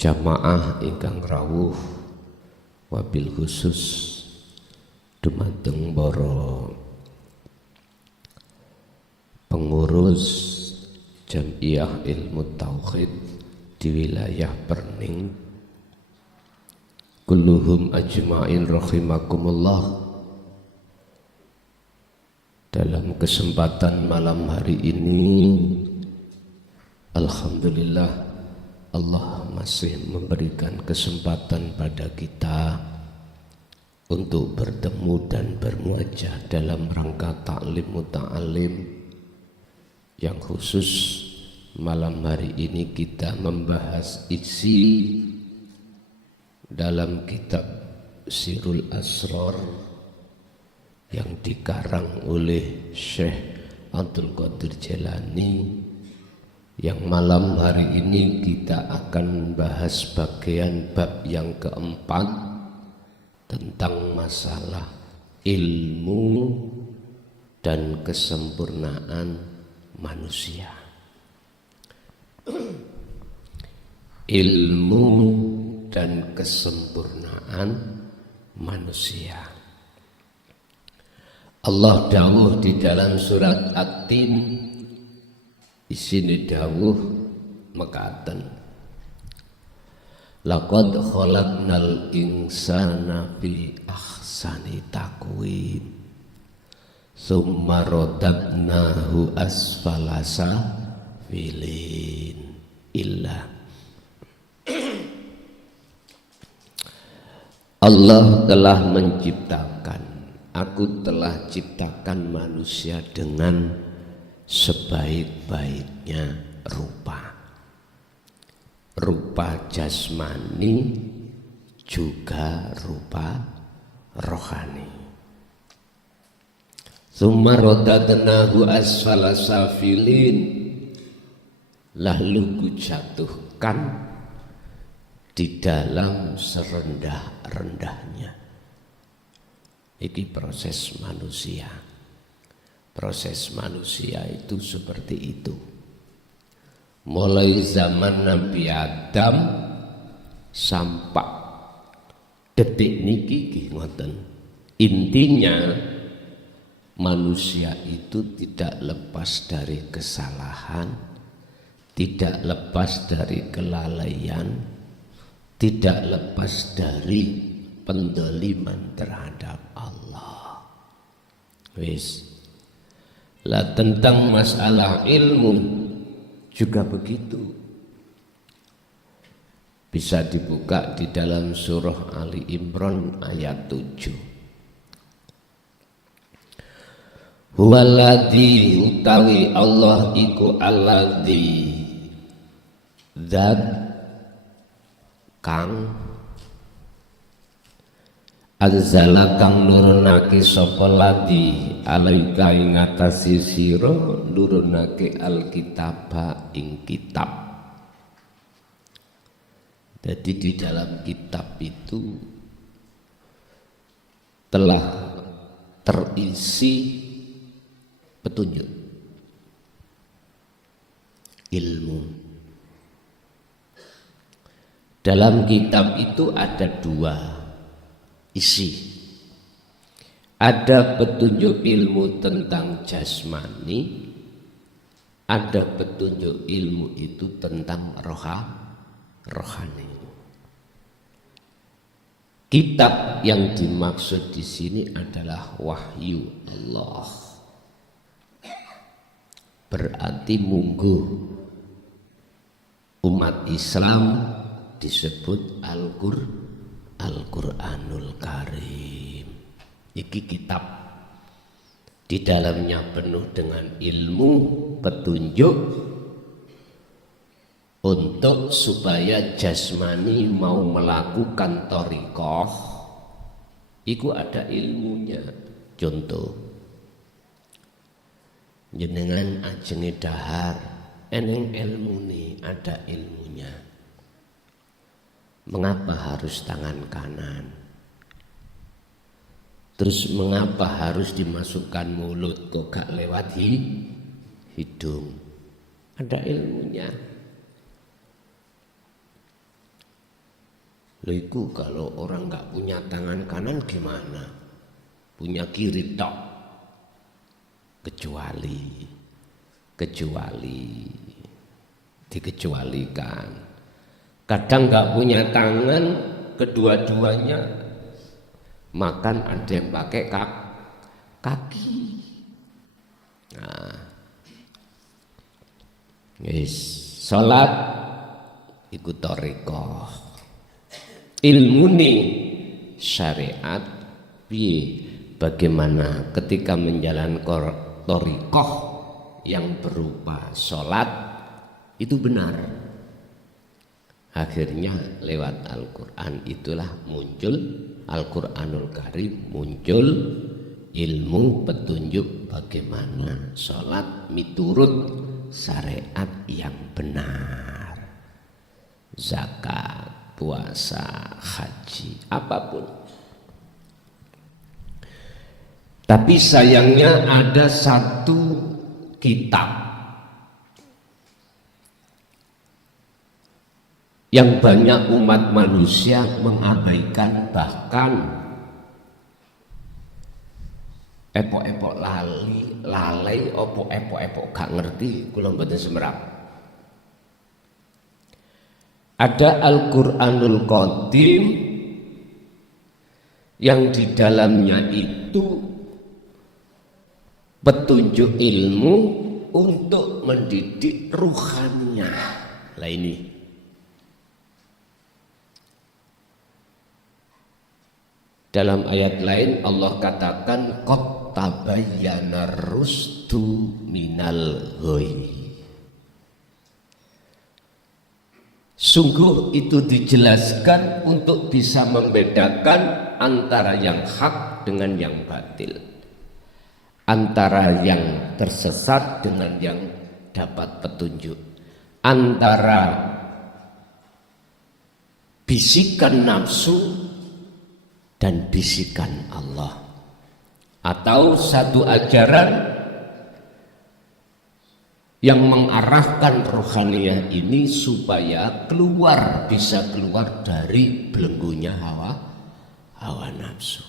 Jamaah ingkang rawuh wabil khusus dumateng para pengurus Jamiah Ilmu Tauhid di wilayah Perning, kulluhum ajma'in rahimakumullah. Dalam kesempatan malam hari ini, alhamdulillah Allah masih memberikan kesempatan pada kita untuk bertemu dan bermuajah dalam rangka ta'lim muta'alim, yang khusus malam hari ini kita membahas isi dalam kitab Sirul Asrar yang dikarang oleh Syekh Abdul Qadir Jailani, yang malam hari ini kita akan membahas bagian bab yang keempat tentang masalah ilmu dan kesempurnaan manusia. Ilmu dan kesempurnaan manusia. Allah dawuh di dalam surat At-Tin, di sini dawuh mekaten, laqad khalaqnal insana fi ahsani taqwim summa radadnahu asfala safilin illa. Allah telah menciptakan, aku telah ciptakan manusia dengan sebaik-baiknya rupa jasmani juga rupa rohani. Tsumma radadnahu asfala safilin, lalu kujatuhkan di dalam serendah-rendahnya. Ini proses manusia. Proses manusia itu seperti itu. Mulai zaman Nabi Adam sampai detik niki ngoten. Intinya manusia itu tidak lepas dari kesalahan, tidak lepas dari kelalaian, tidak lepas dari pendoliman terhadap Allah. Wis. Lah tentang masalah ilmu juga begitu. Bisa dibuka di dalam surah Ali Imran ayat 7. Huwaladzi utawi Allah iku alladzi zat kang anzala kang nurunake sapa ladi alaika ing atase sira, nurunake alkitaba ing kitab. Jadi di dalam kitab itu telah terisi petunjuk ilmu. Dalam kitab itu ada dua isi. Ada petunjuk ilmu tentang jasmani, ada petunjuk ilmu itu tentang rohani. Kitab yang dimaksud di sini adalah wahyu Allah. Berarti mungguh umat Islam disebut Al-Quranul Karim. Iki kitab, di dalamnya penuh dengan ilmu, petunjuk untuk supaya jasmani mau melakukan thariqah, iku ada ilmunya. Contoh, jenengan ajenge dahar, eneng ilmune, ada ilmunya. Mengapa harus tangan kanan? Terus mengapa harus dimasukkan mulut kok gak lewat hidung? Ada ilmunya. Loh itu kalau orang nggak punya tangan kanan gimana? Punya kiri tok. Kecuali dikecualikan. Kadang nggak punya tangan kedua-duanya, makan ada yang pakai kaki. Nah, yes, sholat ikut thariqah. Ilmu nih syariat bagaimana ketika menjalankan thariqah yang berupa sholat itu benar. Akhirnya lewat Al-Quran itulah muncul Al-Quranul Karim, muncul ilmu petunjuk bagaimana sholat miturut syariat yang benar, zakat, puasa, haji, apapun. Tapi sayangnya ada satu kitab yang banyak umat manusia mengabaikan, bahkan epok-epok lalai opo epok-epok gak ngerti, kula mboten semerap. Ada Al-Qur'anul Qadim yang di dalamnya itu petunjuk ilmu untuk mendidik ruhaninya. Lah ini dalam ayat lain Allah katakan qad tabayyana rusdu minal ghayy. Sungguh itu dijelaskan untuk bisa membedakan antara yang hak dengan yang batil, antara yang tersesat dengan yang dapat petunjuk, antara bisikan nafsu dan bisikan Allah, atau satu ajaran yang mengarahkan rohaniyah ini supaya bisa keluar dari belenggunya hawa nafsu.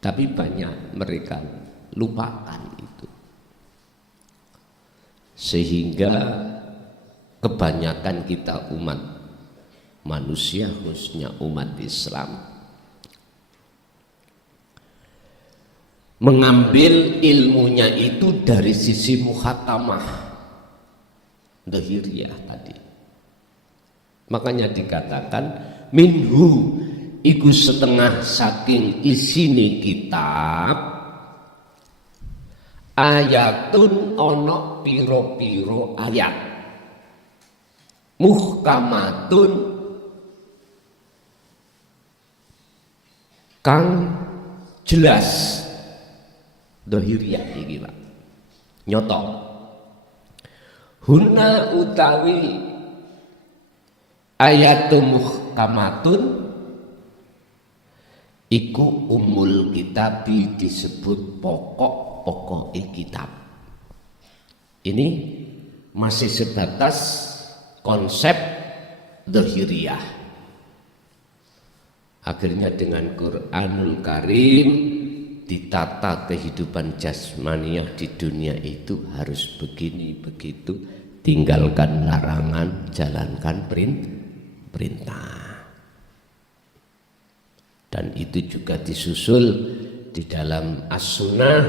Tapi banyak mereka lupakan itu, sehingga kebanyakan kita umat manusia, khususnya umat Islam, mengambil ilmunya itu dari sisi muhakamah dhahiriyah tadi. Makanya dikatakan minhu iku setengah saking isine kitab ayatun ono piro-piro ayat muhkamatun kang jelas dhahiriyah iki Pak, nyoto. Huna utawi ayatu muhkamatun iku umul kitabi, disebut pokok-pokok kitab. Ini masih sebatas konsep dhahiriyah. Akhirnya dengan Quranul Karim ditata kehidupan jasmaniah di dunia itu harus begini begitu, tinggalkan larangan, jalankan perintah. Dan itu juga disusul di dalam as-sunnah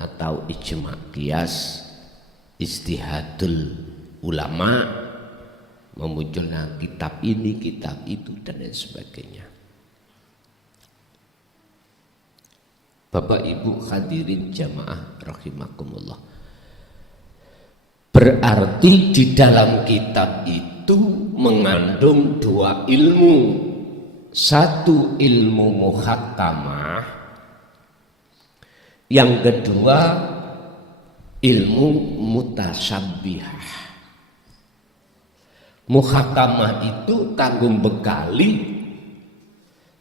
atau ijma' qiyas, istihadul ulama, memunculnya kitab ini, kitab itu dan lain sebagainya. Bapak Ibu hadirin jamaah rahimakumullah. Berarti di dalam kitab itu mengandung dua ilmu. Satu ilmu muhakkamah, yang kedua ilmu mutasabbihah. Muhakkamah itu tanggung bekali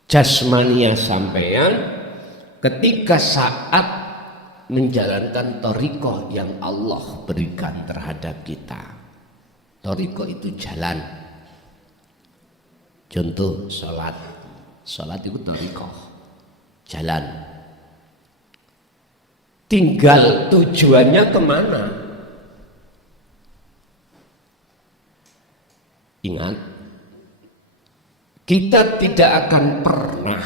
jasmania sampeyan ketika saat menjalankan thariqah yang Allah berikan terhadap kita. Thariqah itu jalan. Contoh sholat. Sholat itu thariqah, jalan. Tinggal tujuannya kemana? Ingat, kita tidak akan pernah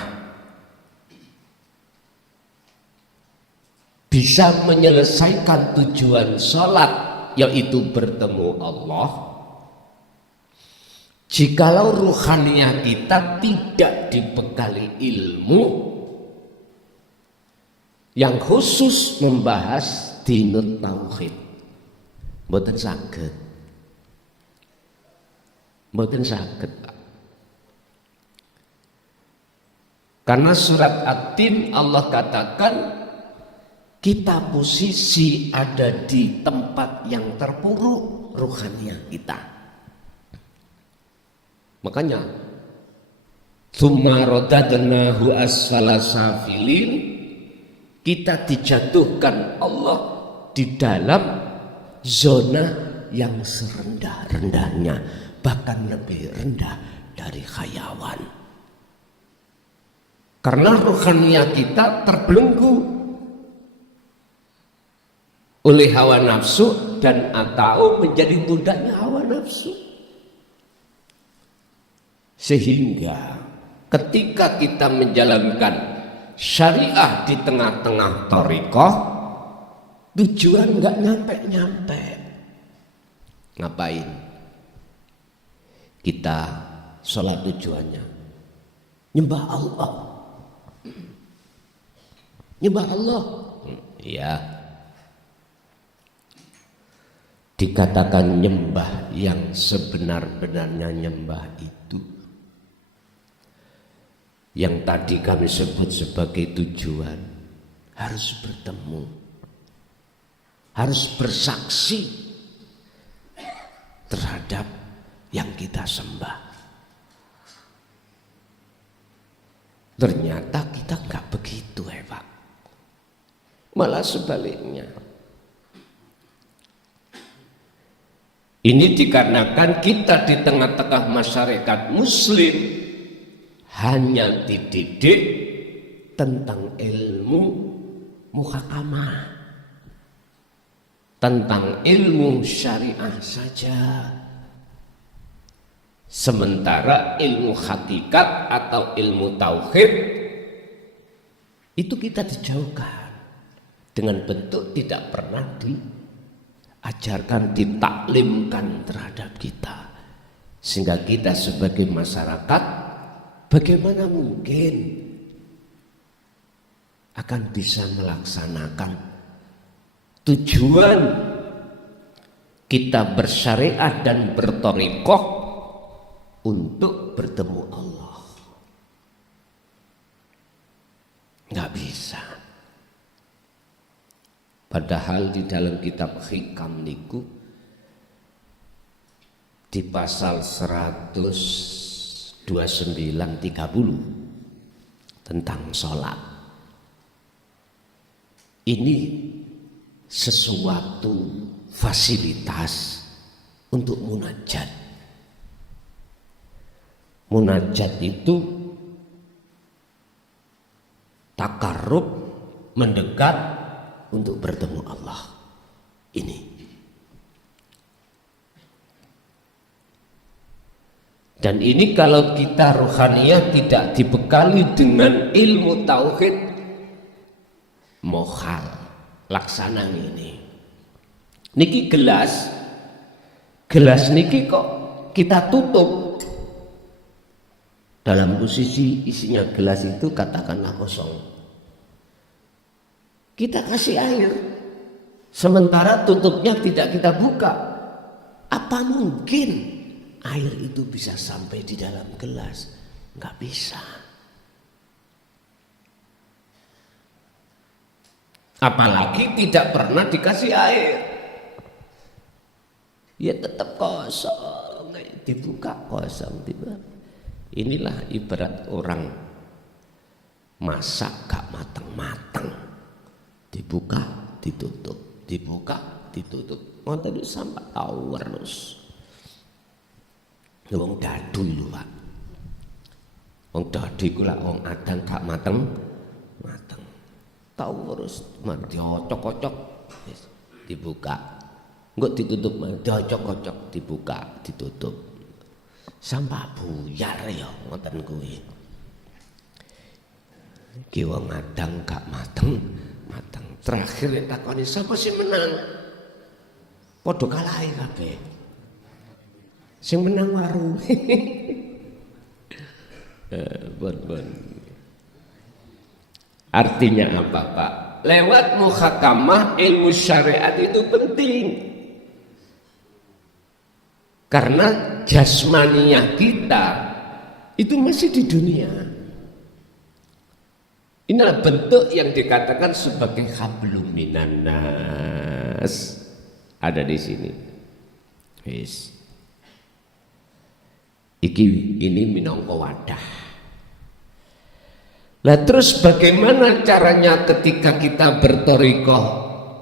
bisa menyelesaikan tujuan sholat, yaitu bertemu Allah, jikalau ruhaniyah kita tidak dibekali ilmu yang khusus membahas dinut tauhid. Mboten saged. Mboten saged, Pak. Karena surat At-Tin Allah katakan kita posisi ada di tempat yang terpuruk ruhaniyah kita. Makanya tsumma radadnahu asfala safilin, kita dijatuhkan Allah di dalam zona yang serendah-rendahnya, bahkan lebih rendah dari khayawan. Karena ruhaniyah kita terbelenggu oleh hawa nafsu dan atau menjadi budaknya hawa nafsu. Sehingga ketika kita menjalankan syariah di tengah-tengah thariqah, tujuan nggak nyampe-nyampe. Ngapain? Kita sholat tujuannya nyembah Allah. Nyembah Allah. Ya. Dikatakan nyembah yang sebenar-benarnya nyembah itu yang tadi kami sebut sebagai tujuan, harus bertemu, harus bersaksi terhadap yang kita sembah. Ternyata kita nggak begitu, Pak. Malah sebaliknya. Ini dikarenakan kita di tengah-tengah masyarakat muslim hanya dididik tentang ilmu muhakamah, tentang ilmu syariah saja. Sementara ilmu hakikat atau ilmu tauhid itu kita dijauhkan dengan bentuk tidak pernah diajarkan, ditaklimkan terhadap kita. Sehingga kita sebagai masyarakat bagaimana mungkin akan bisa melaksanakan tujuan kita bersyariat dan berthariqah untuk bertemu Allah? Nggak bisa. Padahal di dalam kitab Hikam niku di pasal 129:30 tentang sholat. Ini sesuatu fasilitas untuk munajat. Munajat itu takarrub, mendekat untuk bertemu Allah. Ini. Dan ini kalau kita ruhaniyah tidak dibekali dengan ilmu tauhid, mohal laksana ini. Niki gelas niki kok kita tutup. Dalam posisi isinya gelas itu katakanlah kosong. Kita kasih air, sementara tutupnya tidak kita buka. Apa mungkin air itu bisa sampai di dalam gelas? Nggak bisa. Apalagi tidak pernah dikasih air, ya tetap kosong, dibuka kosong tiba. Inilah ibarat orang masak gak matang-matang, dibuka ditutup, dibuka ditutup, ngoten sampai awur terus. Wong dadu lho, Pak. Wong dadi ku lak wong adang gak mateng. Tahu urus diocok-ocok wis dibuka. Engko ditutup diocok-ocok dibuka, ditutup. Sampah buyar ya ngoten kuwi. Ki wong adang gak mateng. Terakhir takoni sapa sing menang? Padha kalahe kabeh. Sing menang waru. Bon. Artinya apa, Pak? Lewat muhakamah ilmu syariat itu penting. Karena jasmaniah kita itu masih di dunia. Inilah bentuk yang dikatakan sebagai hablum minan nas. Ada di sini. Wis. Ini minangka wadah. Lah terus bagaimana caranya ketika kita berthariqah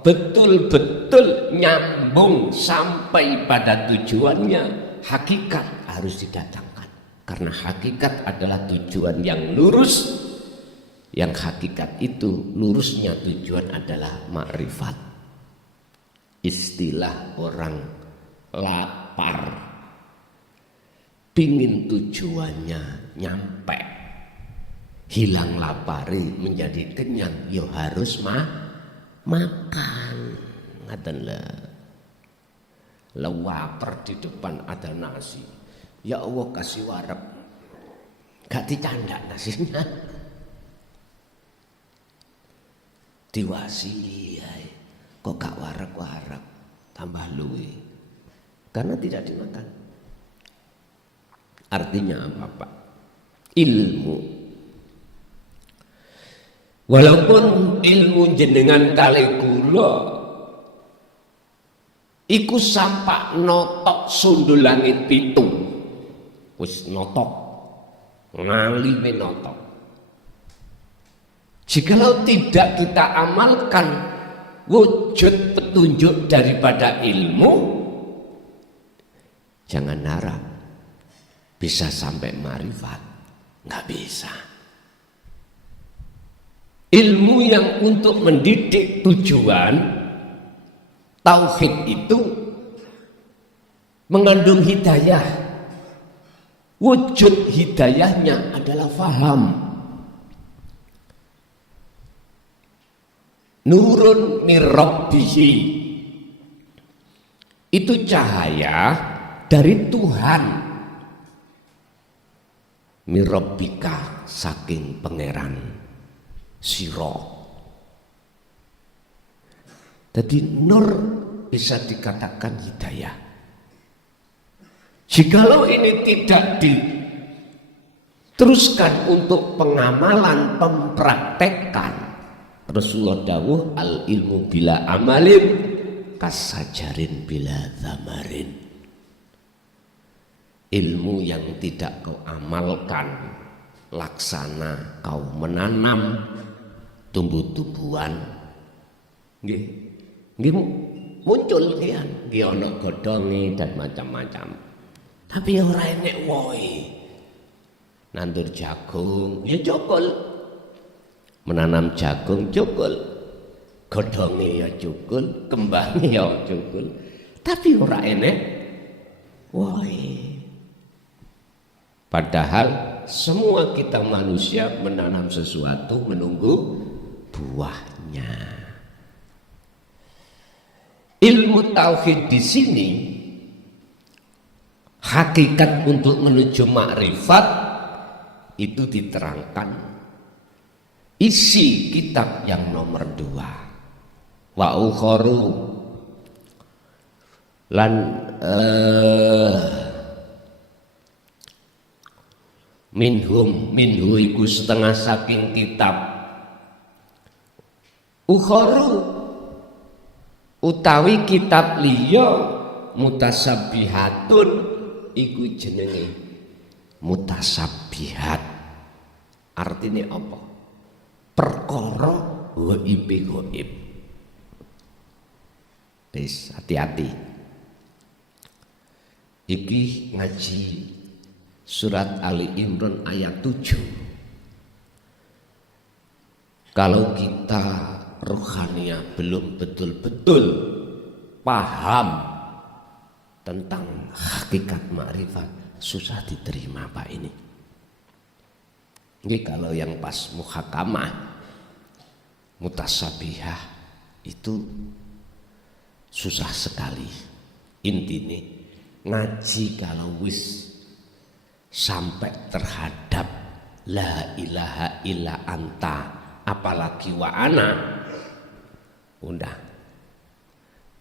betul-betul nyambung sampai pada tujuannya? Hakikat harus didatangkan. Karena hakikat adalah tujuan yang lurus. Yang hakikat itu lurusnya tujuan adalah makrifat. Istilah orang lapar, pingin tujuannya nyampe, hilang lapari menjadi kenyang, yo harus makan. Ngaten lah. Lapar di depan ada nasi, ya Allah kasih wareg, gak dicandak nasinya. Diwasi kok gak wareg tambah luwe karena tidak dimakan. Artinya apa, Pak? Ilmu, walaupun ilmu jenengan kali kula iku sampak notok sundul langit pitu, wis notok ngalime notok. Jikalau tidak kita amalkan wujud petunjuk daripada ilmu, jangan harap bisa sampai marifat, nggak bisa. Ilmu yang untuk mendidik tujuan tauhid itu mengandung hidayah. Wujud hidayahnya adalah faham. Nurun mirrabbihi, itu cahaya dari Tuhan. Mirabbika, saking pangeran sira. Jadi nur bisa dikatakan hidayah. Jikalau ini tidak diteruskan untuk pengamalan, pempraktekan, Rasulullah dawuh al ilmu bila amalin kasajarin bila thamarin. Ilmu yang tidak kau amalkan, laksana kau menanam tumbuh-tumbuhan, nggih muncul kian, nggih ana godhonge dan macam-macam. Tapi ora enek wohe. Nandur jagung, ya cokol. Menanam jagung cukul, godhonge ya cukul, kembange ya cukul, tapi ora enek wohe. Padahal semua kita manusia menanam sesuatu menunggu buahnya. Ilmu tauhid di sini hakikat untuk menuju makrifat itu diterangkan. Isi kitab yang nomor 2. Wa ukharu lan minhu iku setengah saking kitab. Ukharu utawi kitab liya mutasabbihatun iku jenenge mutasabbihat. Artinya apa? Perkara gaib. Wis hati-hati. Iki ngaji Surat Ali Imran ayat 7. Kalau kita rohania belum betul-betul paham tentang hakikat makrifat, susah diterima Pak ini. Ini kalau yang pas muhakamah, mutasabihah itu susah sekali. Intinya ngaji kalau wis sampai terhadap la ilaha illa anta, apalagi wa ana, udah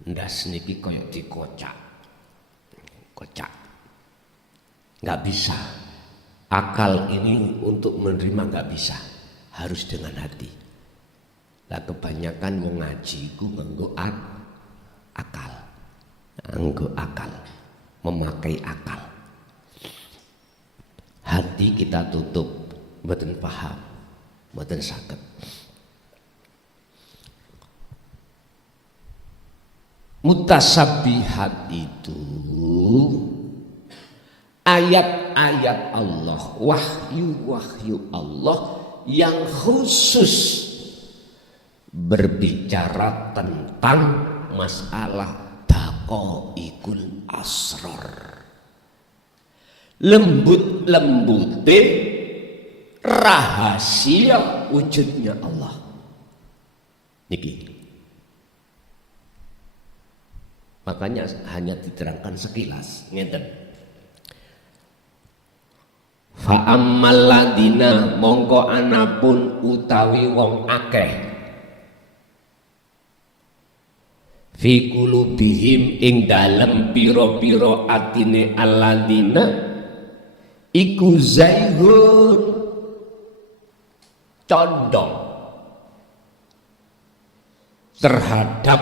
ndas niki koyo dikocak, nggak bisa. Akal ini untuk menerima nggak bisa, harus dengan hati. Lah kebanyakan mau ngaji ku nganggo akal, memakai akal. Hati kita tutup, mboten paham, mboten saged. Mutasabihat itu ayat-ayat Allah, wahyu Allah yang khusus berbicara tentang masalah daqaiqul asrar. Lembut-lembutin rahasia wujudnya Allah. Niki. Makanya hanya diterangkan sekilas, ngeten. Fa ammal ladina mongko anapun utawi wong akeh fi qulubihim ing dalem pira-pira atine alladina iku zaihun, condong terhadap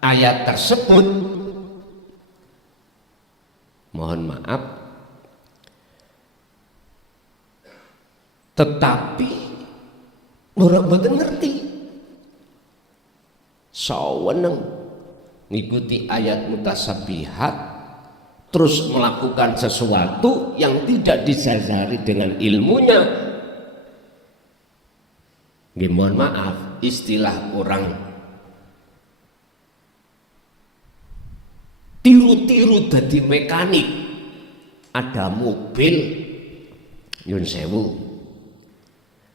ayat tersebut. Mohon maaf, tetapi orang boten ngerti, saweneng ngikuti ayat mutasabihat terus melakukan sesuatu yang tidak disadari dengan ilmunya. Mohon maaf, istilah orang tiru-tiru jadi mekanik. Ada mobil nyun sewu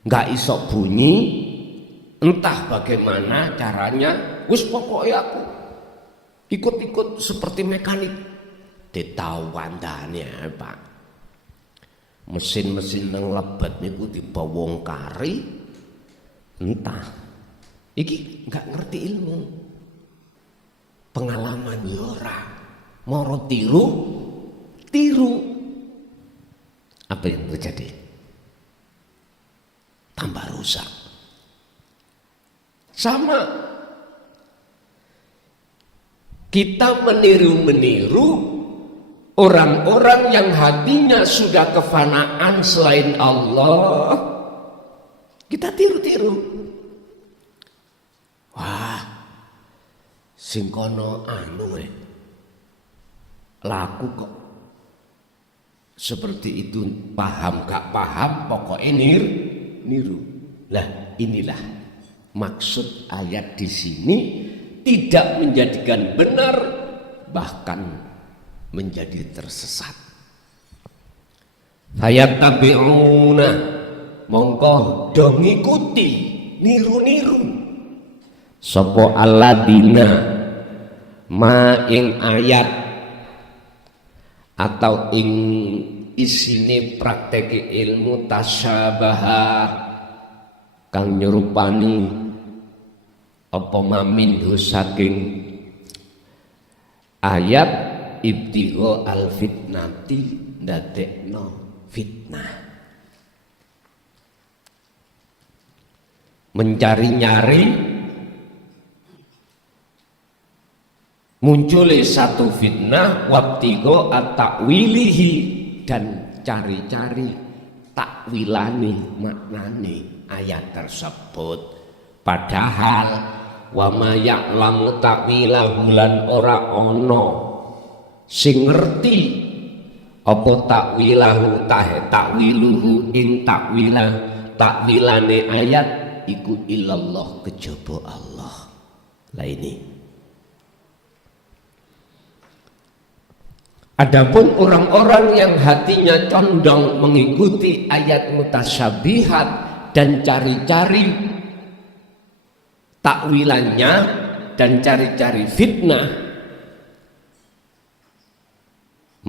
nggak iso bunyi, entah bagaimana caranya, wis pokoknya aku ikut-ikut seperti mekanik. Ditawandane Pak, mesin-mesin nang lebet niku dibawongkari, entah iki nggak ngerti ilmu, pengalaman ya ora, moro tiru, apa yang terjadi? Tambah rusak. Sama kita meniru orang-orang yang hatinya sudah kefanaan selain Allah, kita tiru-tiru. Wah, sing kono laku kok seperti itu, paham gak paham pokoknya niru. Lah inilah maksud ayat di sini, tidak menjadikan benar, bahkan menjadi tersesat. Fayattabi'una mongko do ngikuti, niru-niru sapa alladina ma ing ayat atau ing isine prakteke ilmu tasyabaha kang nyerupani apa maminhu saking ayat ibtigho al fitnati, ndadekno fitnah, mencari-nyari munculnya satu fitnah, wabtigho at-takwilihi, dan cari-cari takwilani, maknane ayat tersebut. Padahal wa ma ya'lamu takwilahu lan ora ono sing ngerti Apa takwilahu takwiluhu ing takwilane ayat iku ilallah kejaba Allah. Lah ini. Adapun orang-orang yang hatinya condong mengikuti ayat mutasyabihat dan cari-cari takwilannya dan cari-cari fitnah,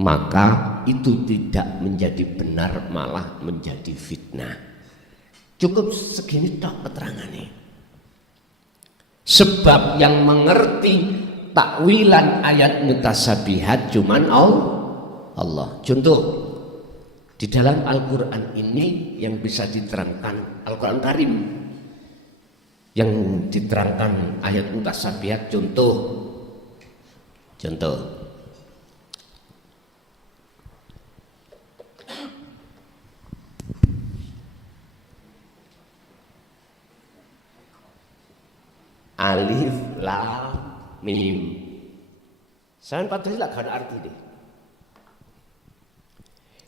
maka itu tidak menjadi benar, malah menjadi fitnah. Cukup segini tok keterangannya. Sebab yang mengerti takwilan ayat mutasyabihat cuman Allah. Contoh di dalam Al-Quran ini yang bisa diterangkan Al-Quran Karim yang diterangkan ayat mutasyabihat, contoh alif lam mim. Saya padahal gak ada arti deh.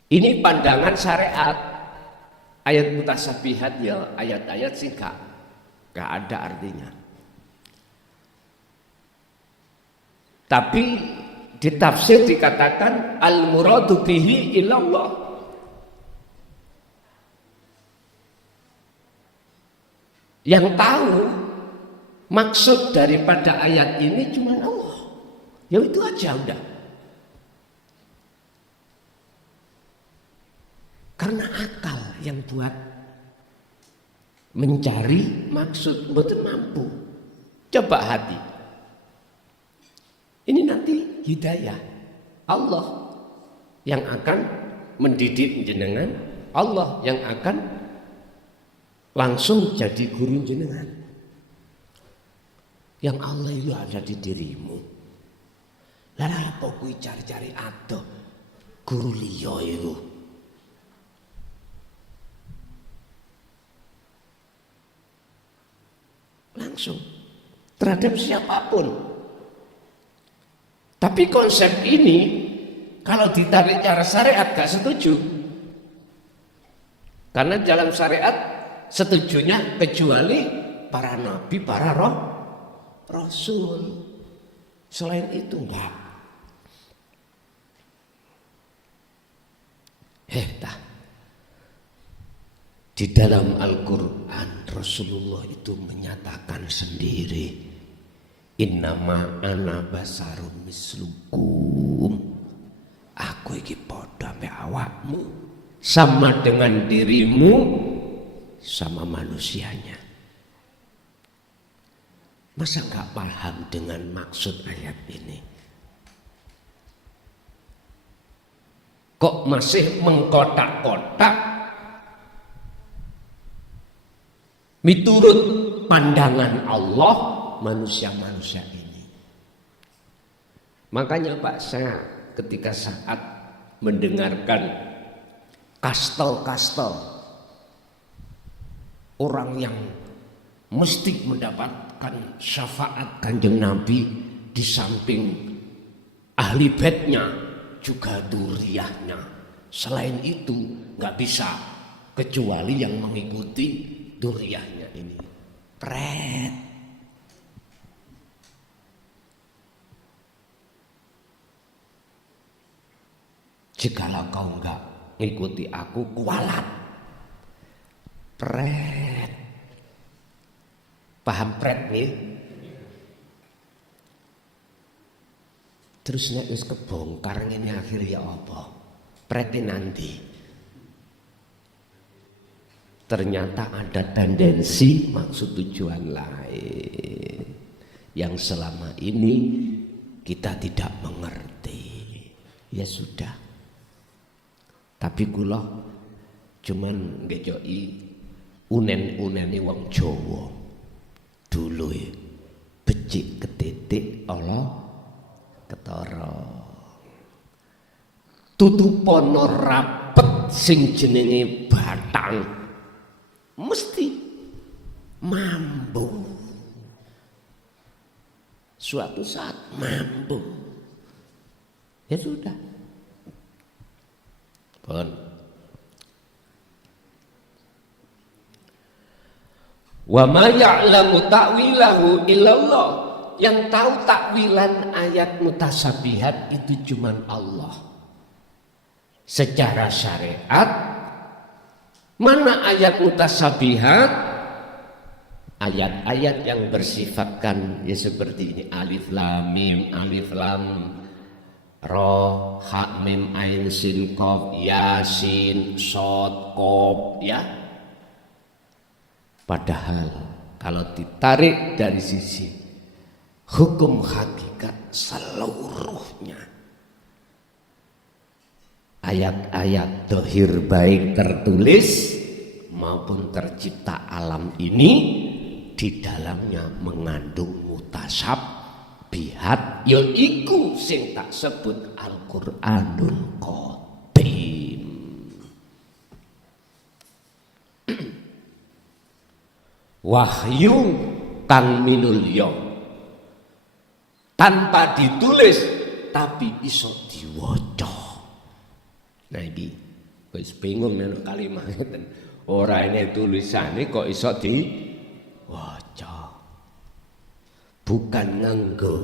Ini pandangan syariat. Ayat mutasyabihat ya ayat-ayat sih gak ada artinya. Tapi di tafsir dikatakan al-muradu bihi ilallah. Yang tahu maksud daripada ayat ini cuma Allah. Ya itu aja udah. Karena akal yang buat mencari maksud betul mampu. Coba hati. Ini nanti hidayah Allah yang akan mendidik jenengan, Allah yang akan langsung jadi guru jenengan. Yang Allah itu ada di dirimu. Lah apa kuwi cari-cari adoh guru liya itu? Langsung terhadap siapapun. Tapi konsep ini kalau ditarik cara syariat gak setuju. Karena dalam syariat setujunya kecuali para nabi, para rasul. Selain itu enggak. Di dalam Al-Quran Rasulullah itu menyatakan sendiri, innama ana basarun mislukum, aku iki padha mek awakmu, sama dengan dirimu, sama manusianya. Masa gak paham dengan maksud ayat ini? Kok masih mengkotak-kotak miturut pandangan Allah manusia-manusia ini? Makanya Pak, saya ketika saat mendengarkan kastel-kastel orang yang mesti mendapatkan syafaat Kanjeng Nabi, di samping ahli baitnya juga dzurriyyahnya. Selain itu nggak bisa kecuali yang mengikuti dzurriyyahnya ini. Pret. Jikalau kau nggak ngikuti aku, kualat. Pret. Paham pret nih? Terus nek wis kebongkar ngene akhirnya apa? Prete nanti. Ternyata ada tendensi maksud tujuan lain yang selama ini kita tidak mengerti. Ya sudah. Tapi kula cuman ngejoki unen-unene wong Jawa. Dulu ya, becik ketitik Allah ketara. Tutupono rapet sing jenenge batang mesti mampu. Suatu saat mampu. Ya sudah. Pun. Wa ma ya'lamu ta'wilahu illallah. Yang tahu takwilan ayat mutasabihat itu cuman Allah. Secara syariat, mana ayat mutasabihat? Ayat-ayat yang bersifatkan ya seperti ini, alif lam mim, alif lam ra, ha mim ain sin qaf, yasin shad qaf, ya. Padahal kalau ditarik dari sisi hukum hakikat seluruhnya, ayat-ayat dohir baik tertulis maupun tercipta alam ini di dalamnya mengandung mutasyabihat, yaiku sing tak sebut Al-Qur'anul Qadim. Wahyu kang minulya, tanpa ditulis tapi iso diwaca. Nah iki wis bingung nek kalimat ngeten. Ora ini tulisane kok iso diwaca. Bukan nganggo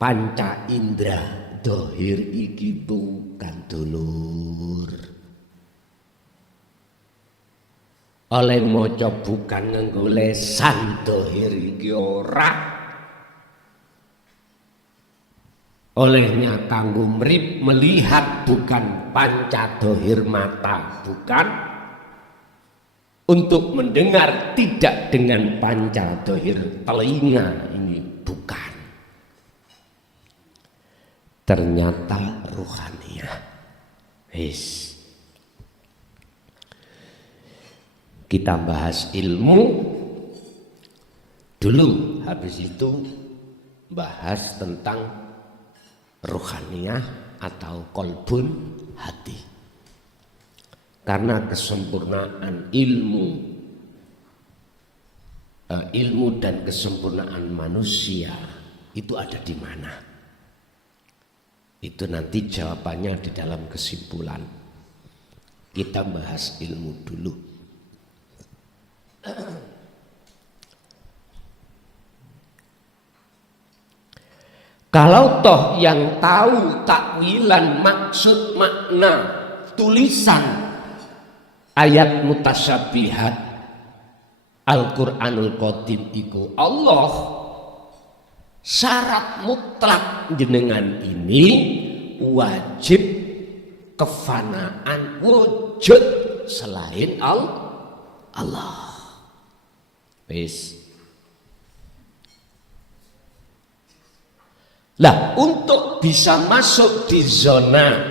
panca indra dohir iki bukan dulur. Oleh maca bukan nganggo lesan dohir iki ora. Olehnya kanggo mrip melihat bukan panca dohir mata, bukan. Untuk mendengar tidak dengan panca dohir telinga, ini bukan. Ternyata ruhaniyah. Wis. Kita bahas ilmu dulu, habis itu bahas tentang ruhaniyah atau kolbun hati. Karena kesempurnaan ilmu dan kesempurnaan manusia itu ada di mana? Itu nanti jawabannya di dalam kesimpulan. Kita bahas ilmu dulu. Kalau toh yang tahu takwilan maksud makna tulisan ayat mutasyabihat Al-Qur'anul Qadim iku Allah, syarat mutlak jenengan ini wajib kefanaan wujud selain Allah. Wis. Lah, untuk bisa masuk di zona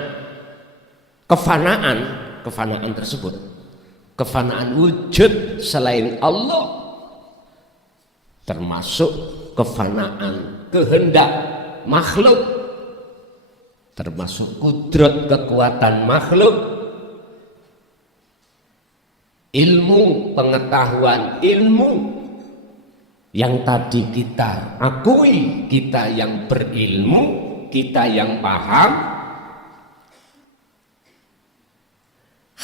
kefanaan tersebut, kefanaan wujud selain Allah, termasuk kefanaan kehendak makhluk, termasuk kudrat kekuatan makhluk, ilmu pengetahuan ilmu yang tadi kita akui, kita yang berilmu, kita yang paham,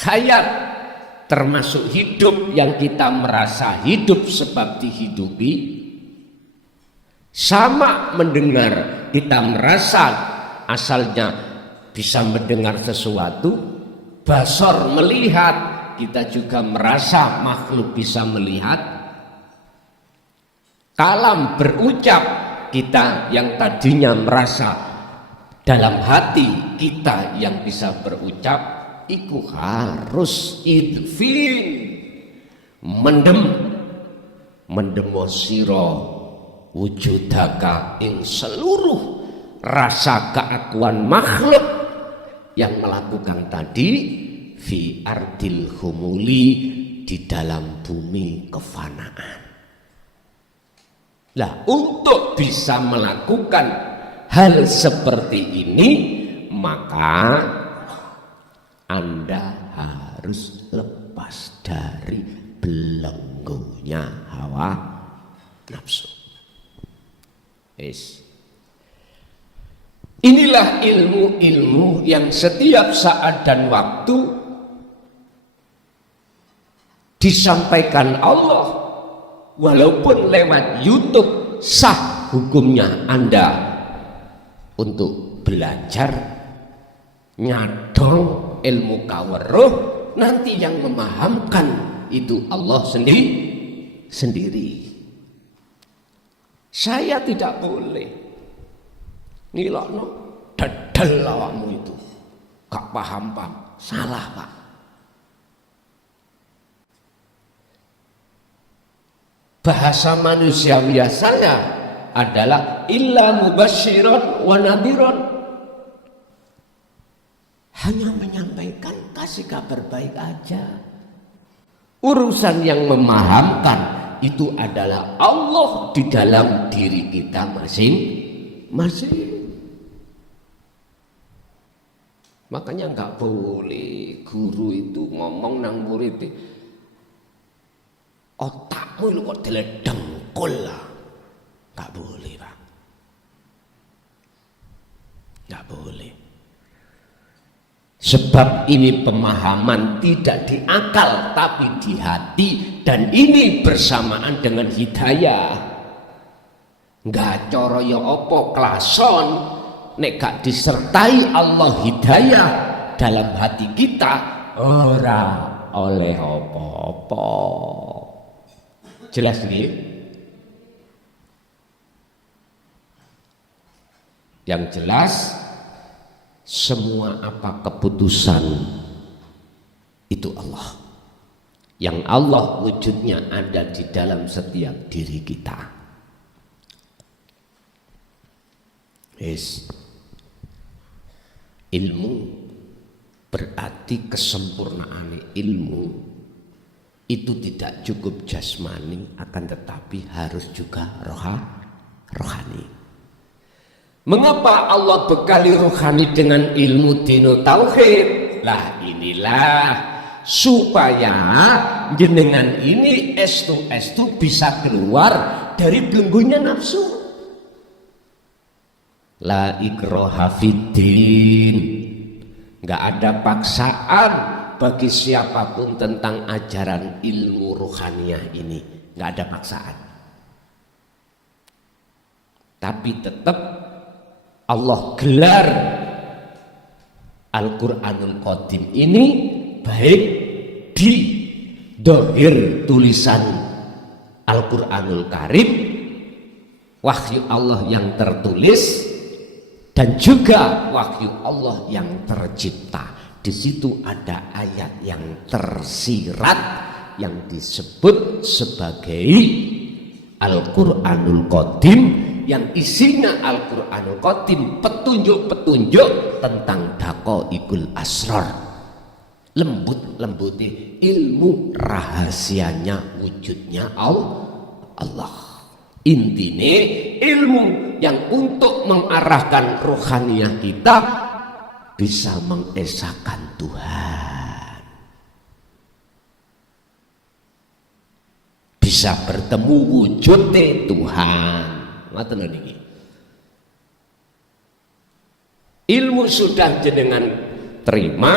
hayat termasuk hidup yang kita merasa hidup sebab dihidupi, sama mendengar, kita merasa asalnya bisa mendengar sesuatu, basor melihat, kita juga merasa makhluk bisa melihat, kalam berucap, kita yang tadinya merasa dalam hati kita yang bisa berucap, iku harus idfin mendemo sira wujudaka ing seluruh rasa keakuan makhluk yang melakukan tadi fi ardil humuli, di dalam bumi kefanaan. Lah, untuk bisa melakukan hal seperti ini, maka Anda harus lepas dari belenggunya hawa nafsu. Inilah ilmu-ilmu yang setiap saat dan waktu disampaikan Allah, walaupun lewat YouTube, sah hukumnya Anda untuk belajar nyadong ilmu kaweruh. Nanti yang memahamkan itu Allah sendiri. Saya tidak boleh ngilokno dadal awakmu itu gak paham, salah Pak. Bahasa manusiawi saya adalah illa mubasyiron wa nadhiron, hanya menyampaikan kasih kabar baik aja. Urusan yang memahamkan itu adalah Allah di dalam diri kita masing-masing. Makanya nggak boleh guru itu ngomong nang murid, otakmu lu kok diledengkul lah. Nggak boleh Pak, nggak boleh. Sebab ini pemahaman tidak di akal tapi di hati, dan ini bersamaan dengan hidayah. Nggak coro ya opo klason nek gak disertai Allah hidayah dalam hati kita, ora oleh apa-apa. Jelas nih? Yang jelas, semua apa keputusan itu Allah. Yang Allah wujudnya ada di dalam setiap diri kita. Yes. Ilmu berarti kesempurnaan ilmu itu tidak cukup jasmani, akan tetapi harus juga rohani. Mengapa Allah bekali rohani dengan ilmu dino tauhid? Lah inilah supaya jenengan ini estu bisa keluar dari belenggunya nafsu. La ikraha fiddin, nggak ada paksaan bagi siapapun tentang ajaran ilmu rohaniah ini, nggak ada paksaan. Tapi tetap Allah gelar Al-Quranul Qadim ini baik di dohir tulisan Al-Quranul Karim, wahyu Allah yang tertulis, dan juga wahyu Allah yang tercipta. Di situ ada ayat yang tersirat yang disebut sebagai Al-Quranul Qadim, yang isinya Al-Quranul Qadim petunjuk-petunjuk tentang daqaiqul asrar, lembut-lembutnya ilmu rahasianya wujudnya Allah. Intinya ilmu yang untuk mengarahkan rohaniah kita bisa mengesahkan Tuhan, bisa bertemu wujudnya Tuhan. Ngoten niki. Ilmu sudah jenengan terima,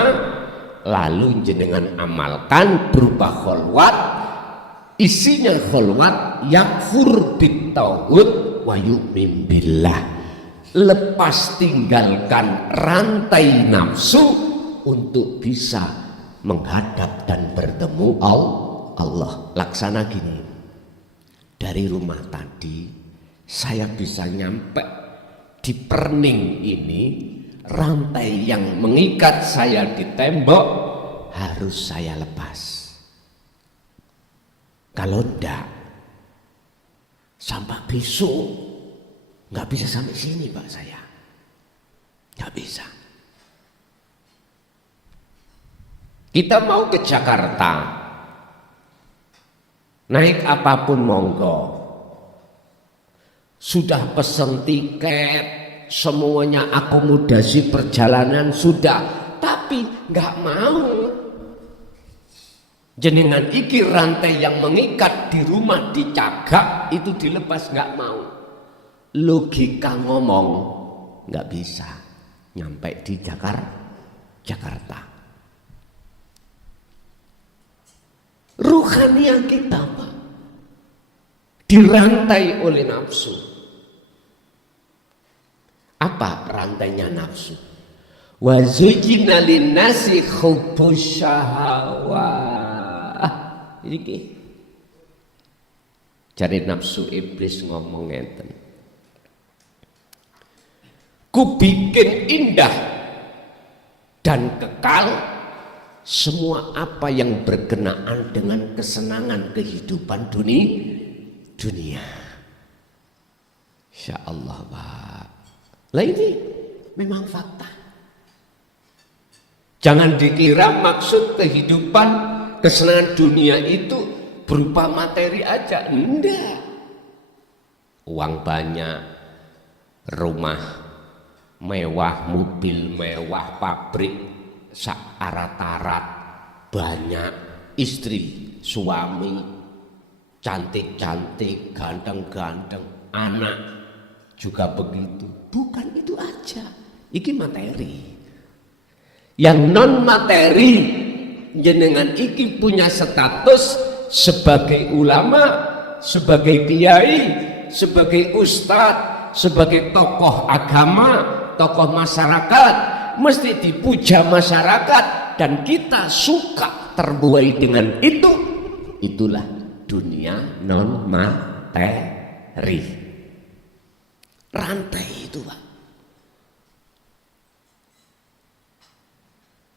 lalu jenengan amalkan berupa kholwat. Isinya kholwat yakfur bitauhid wa yu'min billah. Lepas tinggalkan rantai nafsu untuk bisa menghadap dan bertemu Allah. Laksana gini, dari rumah tadi saya bisa nyampe di Perning ini, rantai yang mengikat saya di tembok harus saya lepas. Kalau enggak, sampai besok nggak bisa sampai sini Pak, saya nggak bisa. Kita mau ke Jakarta, naik apapun monggo, sudah pesen tiket, semuanya akomodasi perjalanan sudah, tapi nggak mau. Jenengan iki rantai yang mengikat di rumah dicagak itu dilepas, nggak mau. Logika ngomong nggak bisa nyampe di Jakarta. Ruhaniah kita Pak dirantai oleh nafsu. Apa rantainya nafsu? Wa zuyyina lin-nasi hubbus syahawat. Iki cari nafsu iblis ngomong ngeten. Ku bikin indah dan kekal semua apa yang berkenaan dengan kesenangan kehidupan dunia. Insya Allah Pak. Lah ini memang fakta. Jangan dikira maksud kehidupan kesenangan dunia itu berupa materi aja. Enggak. Uang banyak, rumah mewah, mobil mewah, pabrik arat-arat, banyak istri, suami, cantik-cantik, ganteng-ganteng, anak juga begitu. Bukan itu aja, iki materi. Yang non materi, jenengan iki punya status sebagai ulama, sebagai kiai, sebagai ustadz, sebagai tokoh agama, tokoh masyarakat, mesti dipuja masyarakat dan kita suka terbuai dengan itu. Itulah dunia non materi. Rantai itu Pak.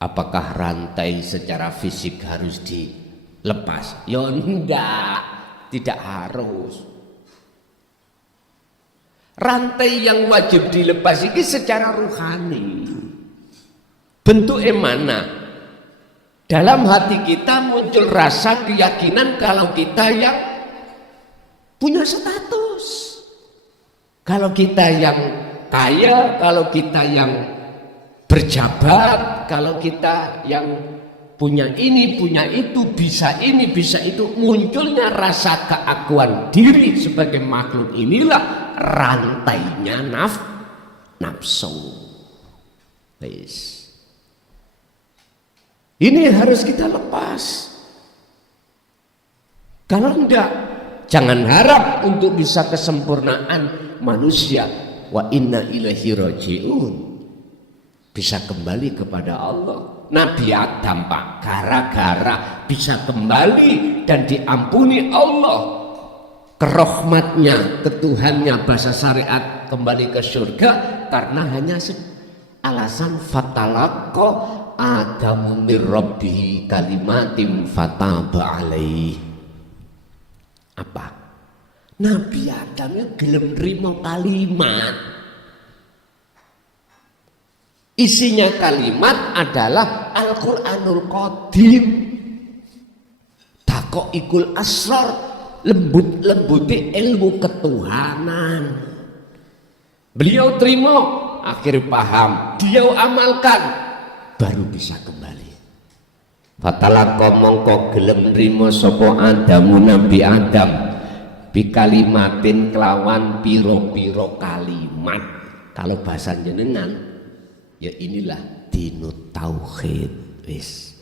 Apakah rantai secara fisik harus dilepas? Ya enggak, tidak harus. Rantai yang wajib dilepas ini secara rohani. Bentuknya mana? Dalam hati kita muncul rasa keyakinan kalau kita yang punya status. Kalau kita yang kaya, kalau kita yang berjabat, kalau kita yang punya ini, punya itu, bisa ini, bisa itu, munculnya rasa keakuan diri sebagai makhluk, inilah rantainya nafsu. Ini harus kita lepas. Kalau enggak, jangan harap untuk bisa kesempurnaan manusia. Wa inna ilaihi raji'un. Bisa kembali kepada Allah. Nabi Adam Pak, gara-gara bisa kembali dan diampuni Allah, kerahmatnya, ketuhannya, bahasa syariat, kembali ke surga karena hanya alasan fatalaqqa Adamu min rabbihi kalimatin fataba alaih. Apa? Nabi Adam gelem nrimo kalimat. Isinya kalimat adalah Al-Qur'anul Qadim. Daqaiqul asrar, lembut-lembuti ilmu ketuhanan. Beliau terima, akhir paham, beliau amalkan, baru bisa kembali. Fatalaqqa mongko gelem nrimo sapa Adamu Nabi Adam bikalimatin kelawan piro-piro kalimat. Kalau bahasa jenengan ya inilah dinut tauhid. Wis.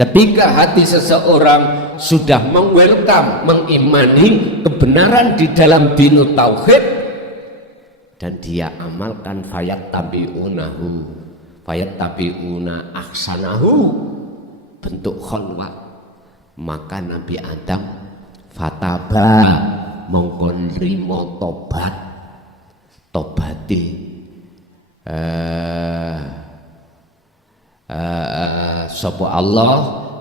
Ketika hati seseorang sudah mengwelcome, mengimani kebenaran di dalam dinut tauhid dan dia amalkan fayattabi'una ahsanahu, bentuk khalwat, maka Nabi Adam fataba mongko nrimo tobati sapa Allah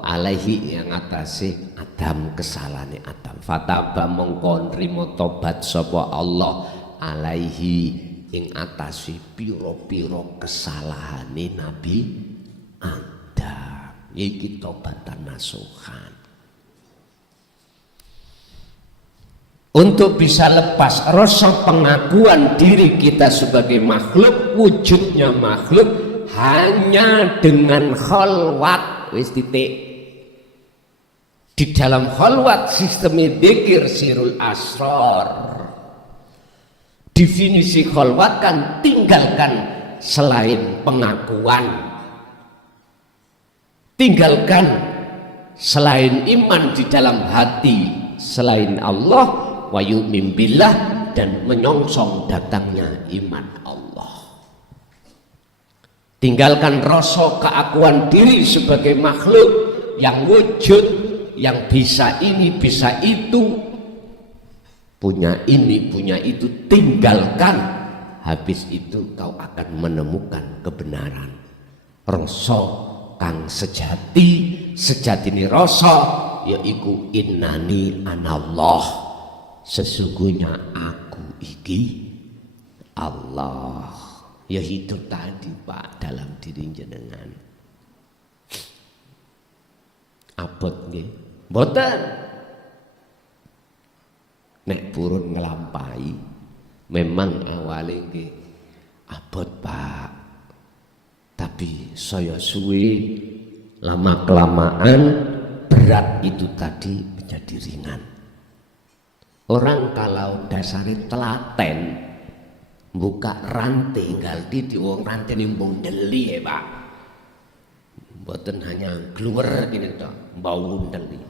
alaihi yang atase Adam, kesalahane Adam. Fataba mongko nrimo tobat sapa Allah alaihi ing atasi piro-piro kesalahane Nabi Adam. Iki tobatan nasuhan. Untuk bisa lepas rasa pengakuan diri kita sebagai makhluk, wujudnya makhluk hanya dengan khalwat. Wis titik. Di dalam khalwat sistem dzikir sirul asrar, Definisi kholwat kan tinggalkan selain pengakuan, tinggalkan selain iman di dalam hati selain Allah, wa yu'min billah, dan menyongsong datangnya iman Allah. Tinggalkan rasa keakuan diri sebagai makhluk yang wujud, yang bisa ini bisa itu, punya ini punya itu, tinggalkan. Habis itu kau akan menemukan kebenaran. Rasa kang sejati ini rasa yaiku innani anallah, sesungguhnya aku iki Allah. Ya itu tadi Pak dalam diri jenengan. Abot nggih mboten nek purun nglampahi memang awalnya nggih abot Pak, tapi saya suwi lama kelamaan berat itu tadi menjadi ringan. Orang kalau dasarnya telaten buka rantai ngaldi di wong rantai nimbung deli ya Pak, mboten hanya keluar gini toh bau deli,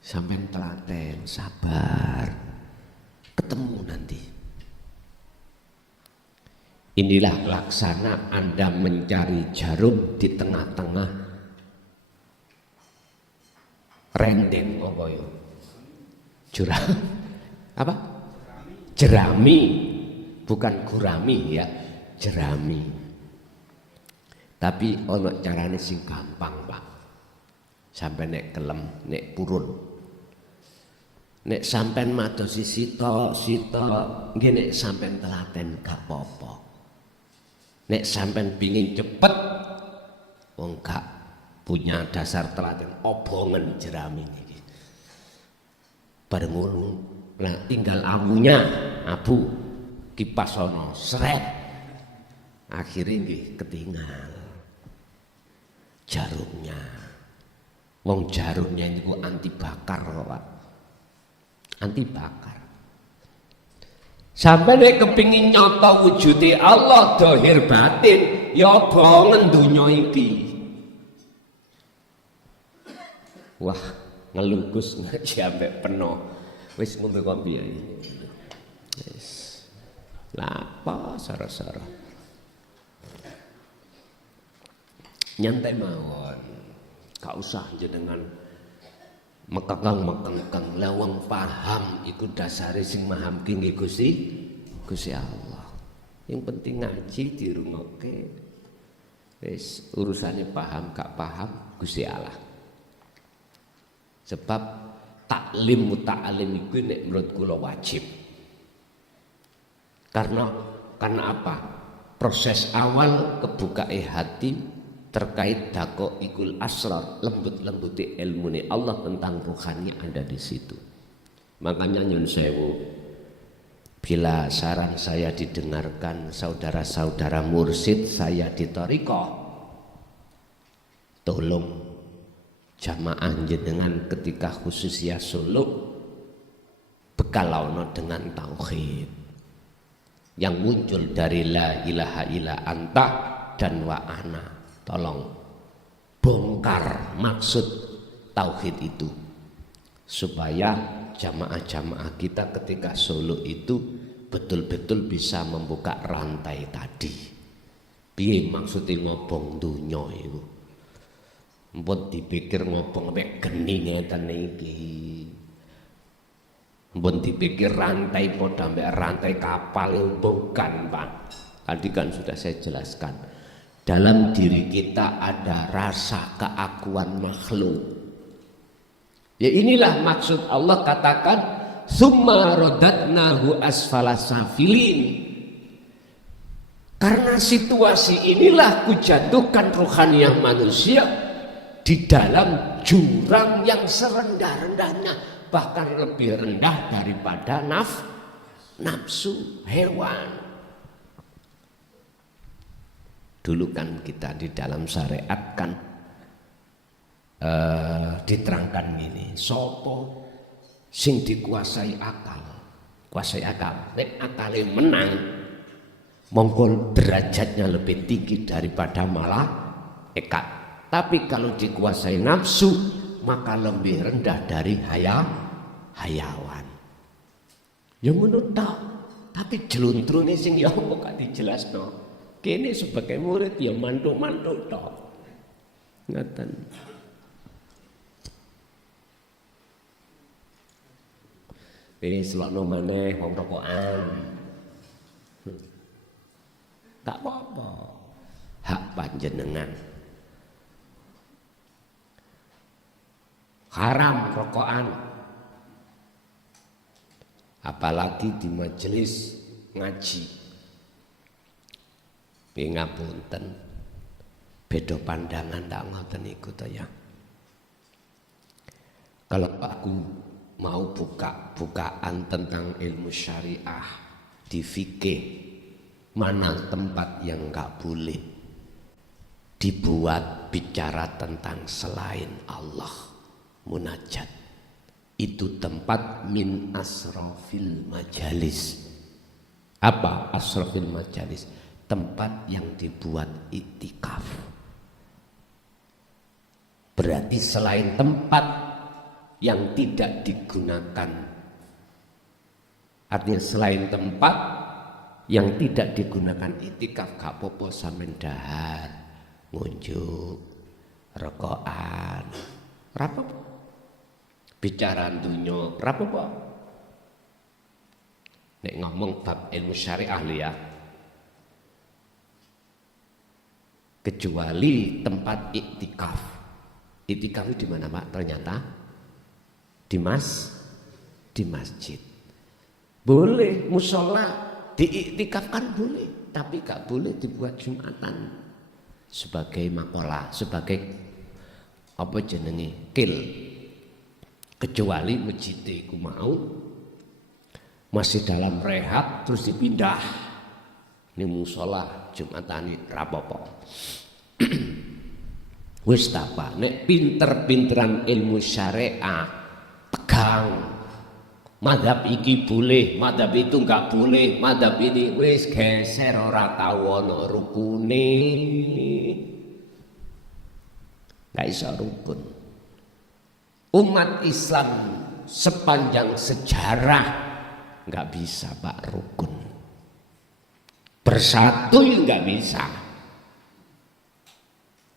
sampai telaten sabar ketemu nanti. Inilah laksana Anda mencari jarum di tengah-tengah rendeng apa yo? Jurang apa? Jerami, bukan gurami ya, jerami. Tapi ono carane sing gampang Pak. Sampai nek kelem, nek purun. Nek sampean madosi sito, nggih nek sampean telaten gak apa-apa. Nek sampean pingin cepet, wong gak punya dasar telaten obongen jerami iki. Bareng ngono, nah tinggal awunya, abu kipas ono seret. Akhirnya nggih ketinggal jarumnya. Wong jarumnya niku anti bakar kok Pak. Anti bakar. Sampai nek kepingin nyata wujudi Allah dohir batin, ya bongen dunya iki. Wah, ngelugus ngaji ambek penuh. Wis ngombe kopi ae. Wis. Lah apa sara-sara. Nyantai mawon. Gak usah jenengan mekeng lawang paham iku dasare sing mahamke nggih Gusti Allah. Yang penting ngaji dirungokke. Wis urusane paham gak paham Gusti Allah. Sebab taklim muta'alim iku nek menurut kula wajib. Karena apa? Proses awal kebukae hati terkait dako ikul asrar, lembut-lembuti ilmune Allah tentang ruhani ada di situ. Makanya nyun sewu, bila saran saya didengarkan saudara-saudara mursid saya di thariqah, tolong jamaah jenengan ketika khusus ya suluk bekalauno dengan tauhid yang muncul dari la ilaha illa anta dan wa ana. Tolong bongkar maksud tauhid itu supaya jamaah-jamaah kita ketika suluk itu betul-betul bisa membuka rantai tadi. Piye maksudnya ngobong dunya itu? Mbon dipikir ngobong mek geni ngeten iki. Mbon dipikir rantai padha mek rantai kapal bukan Pak. Tadi kan sudah saya jelaskan. Dalam diri kita ada rasa keakuan makhluk. Ya inilah maksud Allah katakan summa radatnahu asfala safilin. Karena situasi inilah kujatuhkan rohani yang manusia di dalam jurang yang serendah-rendahnya, bahkan lebih rendah daripada nafsu hewan. Dulu kan kita di dalam syariat kan diterangkan gini, sopo sing dikuasai akal, kuasai akal. Nek akale menang, monggo derajatnya lebih tinggi daripada malaikat. Tapi kalau dikuasai nafsu, maka lebih rendah dari hayawan. Ya menurut tapi jeluntrune sing ya apa gak dijelasno. Kene sebagai murid ya mantuk-mantuk tok. Ngaten. Ini selokno maneh wong rokokan. Tak apa-apa. Hak panjenengan. Haram rokokan. Apalagi di majelis ngaji. Ngapunten. Beda pandangan tak ngoten iku to ya. Kalau aku mau bukaan tentang ilmu syariah di fikih, mana tempat yang enggak boleh dibuat bicara tentang selain Allah, munajat. Itu tempat min asrafil majalis. Apa asrafil majalis? Tempat yang dibuat iktikaf. Berarti selain tempat yang tidak digunakan, artinya selain tempat yang tidak digunakan iktikaf, gak apa-apa sampeyan dahar, ngunjuk, rekokan, rapopo, bicara dunya, rapopo. Nek ngomong bab ilmu syariah ya, kecuali tempat iktikaf. Iktikaf di mana Pak? Ternyata di masjid. Boleh musola diiktikafkan boleh, tapi gak boleh dibuat Jumatan sebagai makola, sebagai apa jenenge kil. Kecuali masjid iku mau masih dalam rehab terus dipindah. Ini musola Jumatan rapopo. Wis apa nek pinter-pinteran ilmu syariah tegang. Madhab iki boleh, madhab itu enggak boleh, madhab ini wis geser ora tau ana rukune. Enggak iso rukun. Umat Islam sepanjang sejarah enggak bisa Pak rukun. Bersatu enggak bisa.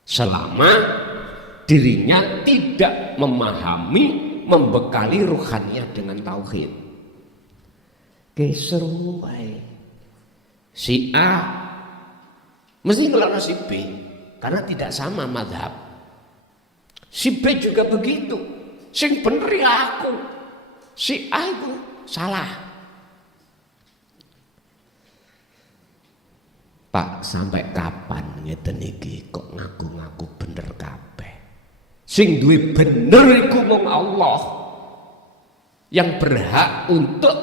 Selama dirinya tidak memahami, membekali ruhannya dengan tauhid. Keseru wae. Si A mesti ngelakno si B karena tidak sama mazhab. Si B juga begitu. Sing bener ya aku. Si A itu salah. Pak, sampai kapan ngeten iki kok ngaku-ngaku bener kabeh? Sing duwe bener iku mung Allah. Yang berhak untuk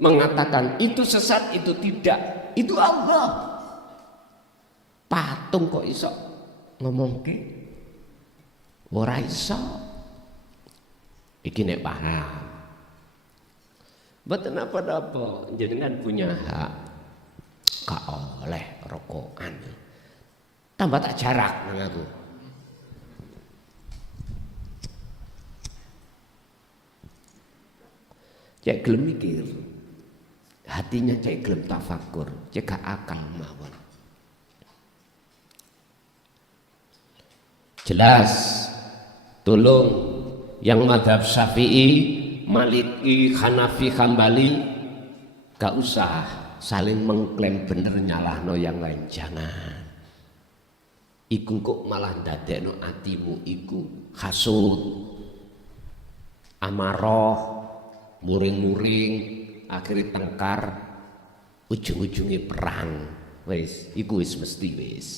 mengatakan itu sesat, itu tidak, itu Allah. Patung kok iso ngomongke? Ora iso. Iki nek paham. Mboten apa-apa, jenengan punya hak. Gak oleh rokokan. Tambah tak jarak nang aku. Cek gelem mikir. Hatinya cek gelem tafakur, cek gak akal mawon. Jelas. Tolong yang mazhab Syafi'i, Maliki, Hanafi, Hambali gak usah saling mengklaim bener nyalahno yang lain, jangan. Iku kok malah ndadekno atimu iku hasud, amarah, muring-muring, akhirnya tengkar, ujung-ujungnya perang. Wis, iku wis mesti wis.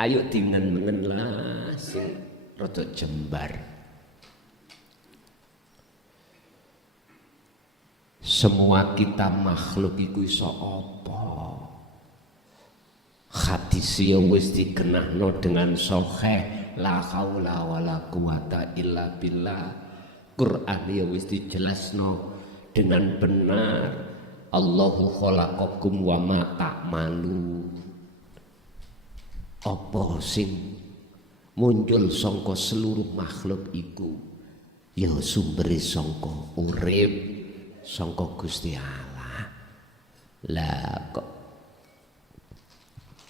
Ayo dingen-mengen lah sing rada jembar. Semua kita makhluk iku iso apa? Hadis yang wis dikenahno dengan sahih la haula wala quwata illa billah. Quran ya wis dijelasno dengan benar. Allahu khalaqakum wa ma ta'malun. Apa sing muncul sangka seluruh makhluk iku ya sumbere sangka urip sangka Gusti Allah. Lah kok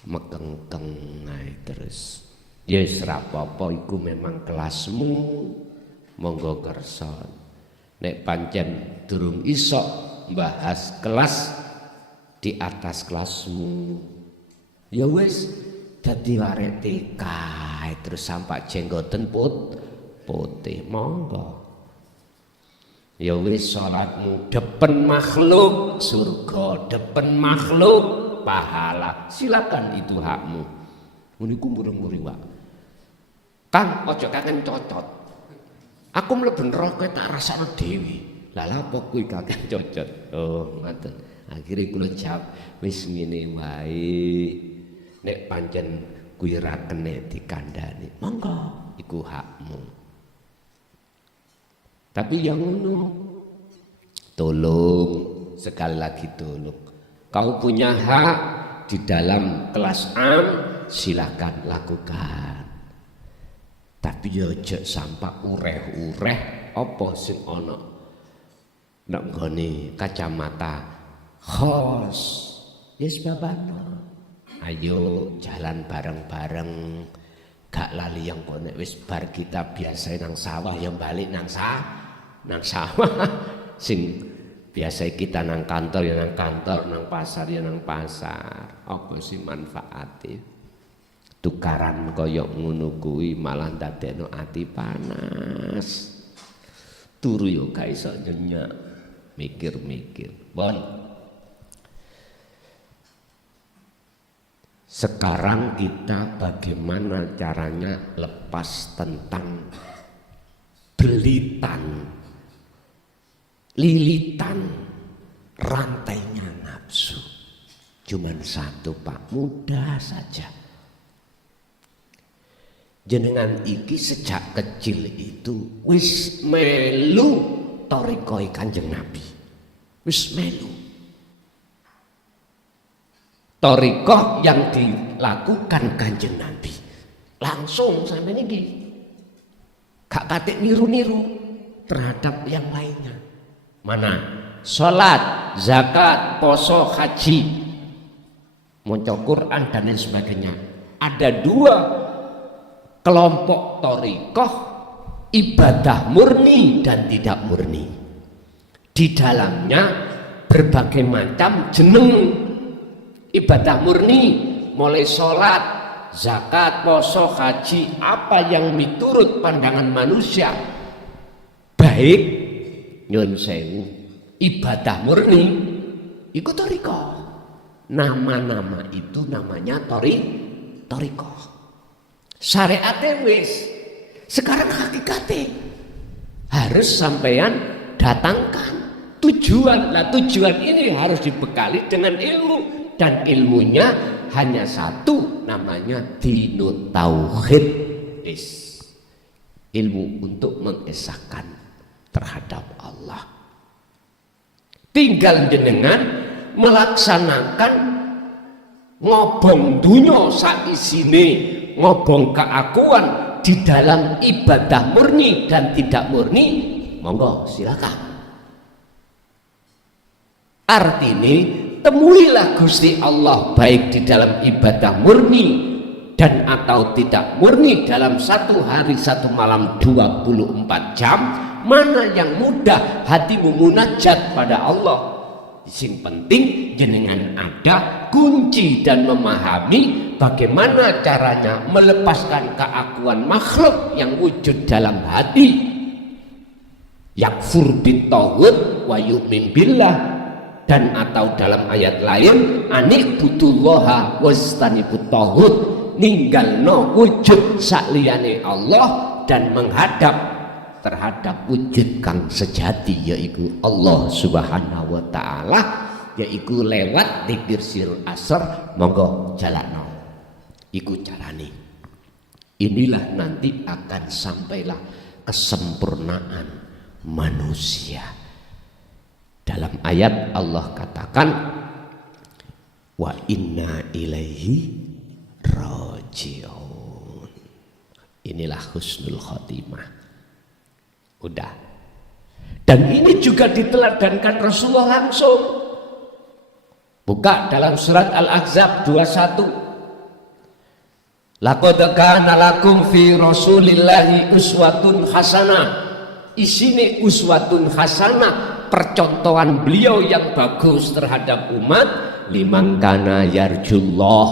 mekengkeng ae terus. Ya wis ra apa-apa iku memang kelasmu, monggo kersa. Nek pancen durung iso bahas kelas di atas kelasmu, ya wis dadi warete kae terus sampai jenggoten putih monggo. Ya wis salatmu depan makhluk surga, depan makhluk pahala, silakan itu hakmu. Muniku murung-muri wae. Kang aja kangen cocot. Aku mlebu neraka tak rasakno dhewe. Lah lha apa kuwi kangen cocot? Oh, ngoten. Akhire kula jawab wis ngene wae. Nek pancen kuwi ra kene dikandhani, monggo iku hakmu. Tapi yang ngono tolong, sekali lagi tolong. Kau punya hak di dalam kelas A, silakan lakukan. Tapi ya aja sampai ureh-ureh apa sing ana nek nggone kacamata khos. Yes babano. Ayo jalan bareng-bareng. Gak lali yang konek wis bar kita biasa nang sawah yang balik nang sawah. Sing biasa kita nang kantor ya nang kantor, nang pasar ya nang pasar. Apa sih manfaate? Tukaran koyok ngono kuwi malah ndadekno ati panas. Turu yo gak iso nyenyak, mikir-mikir. Bon. Sekarang kita bagaimana caranya lepas tentang belitan, lilitan rantainya nafsu. Cuman satu Pak, mudah saja. Jenengan iki sejak kecil itu wis melu torikoi Kanjeng Nabi. Wis melu. Torikoh yang dilakukan Kanjeng Nabi langsung sampai niki. Gak katik niru-niru terhadap yang lainnya. Mana? Salat, zakat, poso, haji, maca Quran dan lain sebagainya. Ada dua kelompok torikoh, ibadah murni dan tidak murni. Di dalamnya berbagai macam jeneng ibadah murni, mulai sholat, zakat, poso, haji, apa yang miturut pandangan manusia baik, nyun sewu, ibadah murni, ikut torikoh. Nama-nama itu namanya torikoh. Syariatnya wis. Sekarang hakikatnya harus sampean datangkan tujuan. Nah tujuan ini harus dibekali dengan ilmu. Dan ilmunya hanya satu, namanya dinut tauhid. Ilmu untuk mengesahkan terhadap Allah. Tinggal jenengan melaksanakan ngobong dunya saisine, ngobong keakuan di dalam ibadah murni dan tidak murni, monggo silakan. Artinya temuilah Gusti Allah baik di dalam ibadah murni dan atau tidak murni dalam satu hari satu malam 24 jam. Mana yang mudah hatimu munajat pada Allah. Yang penting jenengan ada kunci dan memahami bagaimana caranya melepaskan keakuan makhluk yang wujud dalam hati. Yakfur bit-taghut wa yu'min billah. Dan atau dalam ayat lain ani'budullaha wastanibut taghut, ninggalno wujud sakliyane Allah dan menghadap terhadap wujud kang sejati yaitu Allah Subhanahu wa taala, yaitu lewat dzikir sirul asr. Monggo jalanno iku carane. inilah nanti akan sampailah kesempurnaan manusia. Dalam ayat Allah katakan wa inna ilaihi raji'un. Inilah husnul khotimah. Udah. Dan ini juga diteladankan Rasulullah langsung. Buka dalam surat Al-Ahzab 21. Laqad kana lakum fi Rasulillahi uswatun hasanah. Isine uswatun hasanah, percontohan beliau yang bagus terhadap umat. Liman kana yarjullah,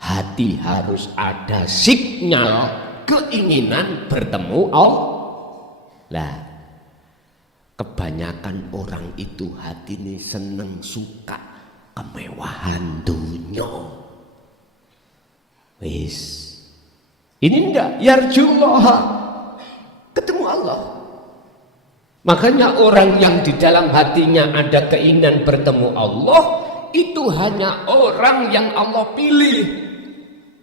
hati harus ada sinyal keinginan bertemu Allah. Lah, kebanyakan orang itu hati ini seneng suka kemewahan dunia. Wis, ini enggak yarjullah, ketemu Allah. Makanya orang yang di dalam hatinya ada keinginan bertemu Allah, itu hanya orang yang Allah pilih.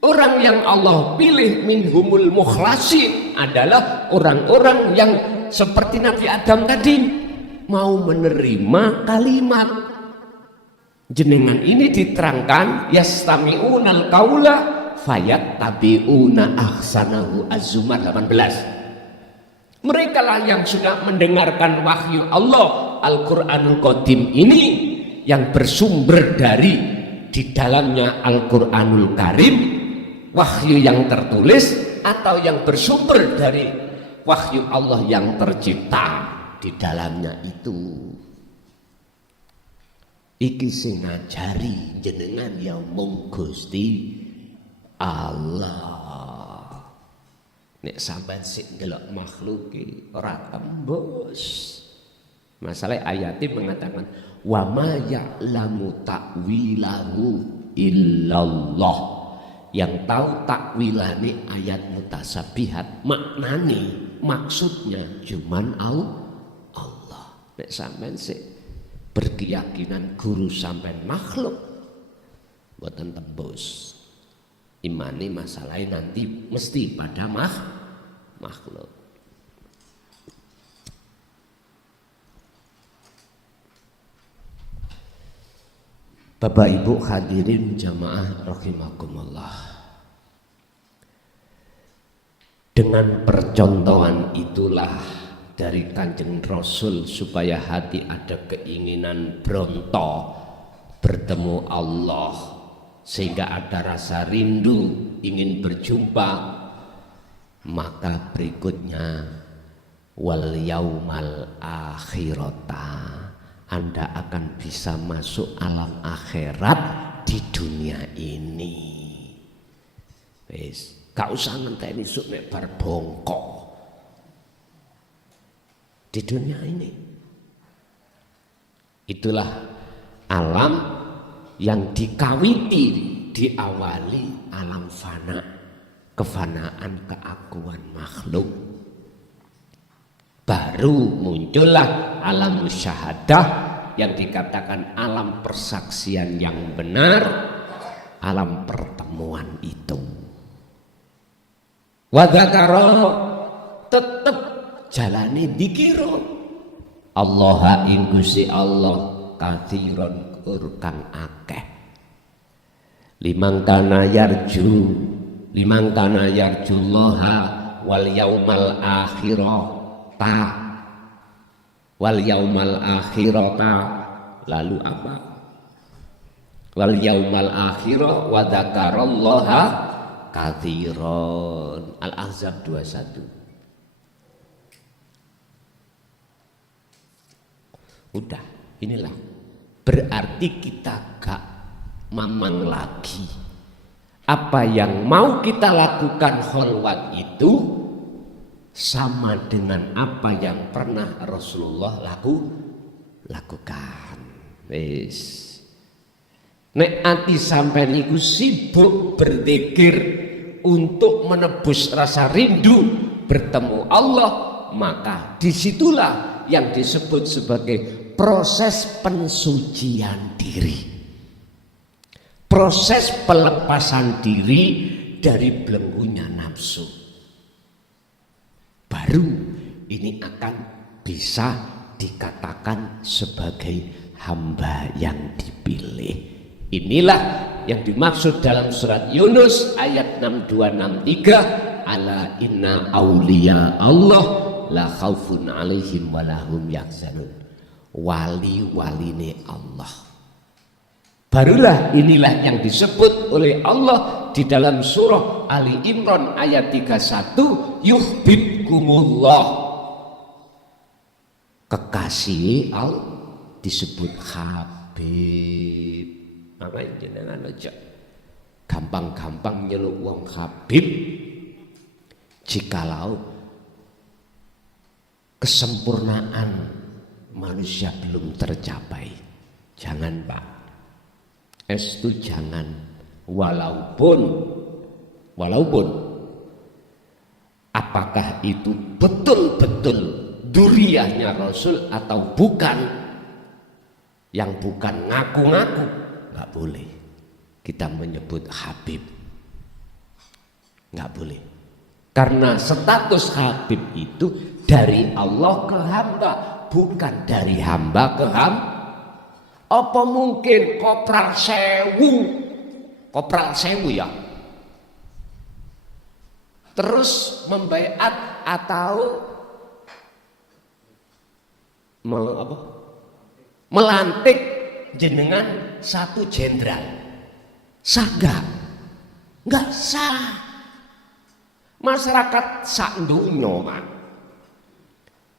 Orang yang Allah pilih minhumul mukhlasin adalah orang-orang yang seperti Nabi Adam tadi, mau menerima kalimat. Jenengan ini diterangkan yastami'unal qaula fayattabi'una ahsanahu, Az-Zumar 18. Mereka lah yang sudah mendengarkan wahyu Allah Al-Quranul Qadim ini, yang bersumber dari di dalamnya Al-Quranul Karim, wahyu yang tertulis, atau yang bersumber dari wahyu Allah yang tercipta di dalamnya itu. Iki sing ngajari jenengan ya mung Gusti Allah. Nek sampean sik ndelok makhluk iki ora tembus. Masalah ayatnya mengatakan wa ma ya'lamu ta'wilahu illallah. Yang tahu takwilane ayat mutasabihat, maknane maksudnya cuman Allah. Nek sampean sik berkeyakinan guru sampean makhluk, boten tembus. Imani masalahnya nanti mesti pada makhluk. Bapak Ibu hadirin jamaah rahimakumullah. Dengan percontohan itulah dari Kanjeng Rasul supaya hati ada keinginan bronto bertemu Allah, sehingga ada rasa rindu ingin berjumpa. Maka berikutnya wal yaumal akhirata, Anda akan bisa masuk alam akhirat di dunia ini. Wis, gak usah ngenteni sok nek bar bongkok di dunia ini. Itulah alam yang dikawiti, diawali alam fana, kefanaan keakuan makhluk. Baru muncullah alam syahadah yang dikatakan alam persaksian yang benar, alam pertemuan itu. Wadakaro, tetap jalani dikira Allah ing Gusti Allah katsiron kang akeh. Limang kana yarjullaha wal yaumal akhirata. Wal yaumal akhirata, lalu apa? Wal yaumal akhirah wa dzakarallaha katsiran. Al-Ahzab 21. Udah, inilah berarti kita gak mamang lagi. Apa yang mau kita lakukan kholwat itu sama dengan apa yang pernah Rasulullah lakukan. Wis. Nek ati sampean iku sibuk berzikir untuk menebus rasa rindu bertemu Allah, maka disitulah yang disebut sebagai proses pensucian diri, proses pelepasan diri dari belenggunya nafsu. Baru ini akan bisa dikatakan sebagai hamba yang dipilih. Inilah yang dimaksud dalam surat Yunus ayat 6263, ala inna auliya Allah la khaufun alaihim walahum yahzanun. Wali-waline Allah. Barulah inilah yang disebut oleh Allah di dalam surah Ali Imran ayat 31, yuhibbukumullah. Kekasih Allah disebut Habib. Makanya jenengan aja gampang-gampang nyeluk wong Habib jikalau kesempurnaan manusia belum tercapai. Jangan Pak, itu jangan. Walaupun apakah itu betul-betul duriyahnya Rasul atau bukan, yang bukan ngaku-ngaku, nggak boleh kita menyebut Habib, nggak boleh. Karena status Habib itu dari Allah ke hamba, bukan dari hamba ke hamba. Apa mungkin kopral sewu ya, terus membaiat atau melantik jenengan satu jenderal? Sah nggak sah. Masyarakat sak dunyo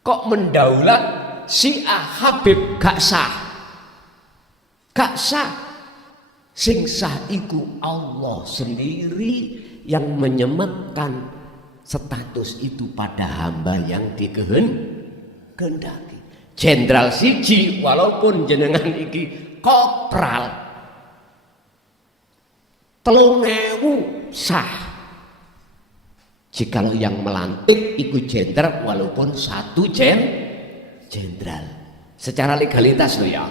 kok mendaulat si Habib gak sah. Sing sah iku Allah sendiri yang menyematkan status itu pada hamba yang dikehendaki. Jenderal siji walaupun jenengan iki kopral 3.000 sah. Jikalau yang melantik itu jenderal walaupun satu jenderal secara legalitas loh ya.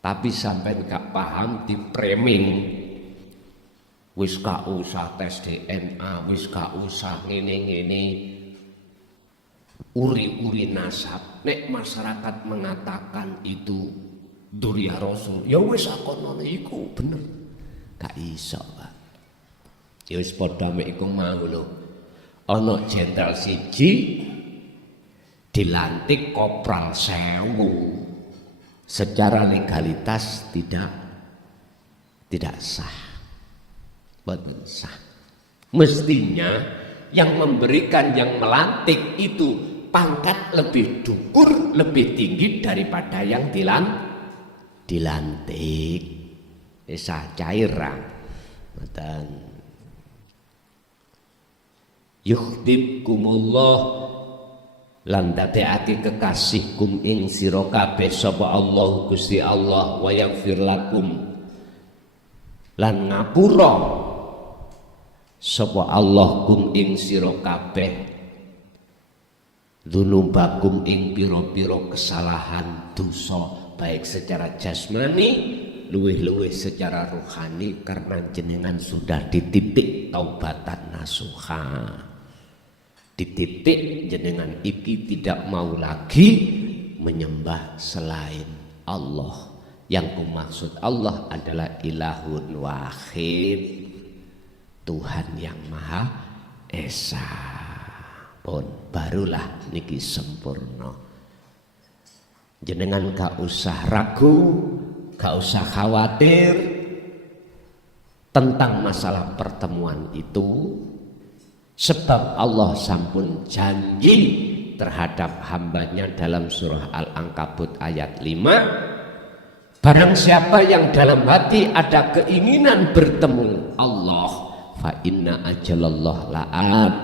Tapi sampai gak paham di framing, wis gak usah tes DNA, wis gak usah ngene-ngene, uri-uri nasab. Nek masyarakat mengatakan itu duriyah Rasul, ya wis akono iku bener. Gak iso Pak. Ya wis padha mek iku mau lho. Ana jenderal siji dilantik kopral 1000. Secara legalitas tidak sah. Betul sah. Mestinya yang memberikan, yang melantik itu pangkat lebih dhuwur, lebih tinggi daripada yang dilantik. Sah cairan. Mboten. Yuhibbukumullah lan dadekake kekasih kum ing sira kabeh sapa Allah Gusti Allah, wa yaghfir lakum lan ngapura sapa Allah kum ing sira kabeh dzunubakum ing pira-pira kesalahan dosa baik secara jasmani luwih-luwih secara rohani, karena jenengan sudah dititik taubatan nasuha. Dititik jenengan iki tidak mau lagi menyembah selain Allah. Yang kumaksud Allah adalah ilahun wahid, Tuhan yang Maha Esa. Pun barulah niki sempurna. Jenengan gak usah ragu, gak usah khawatir tentang masalah pertemuan itu. Sebab Allah sampun janji terhadap hambanya dalam surah Al-Ankabut ayat 5. Barang siapa yang dalam hati ada keinginan bertemu Allah, fa inna ajalallah la'at,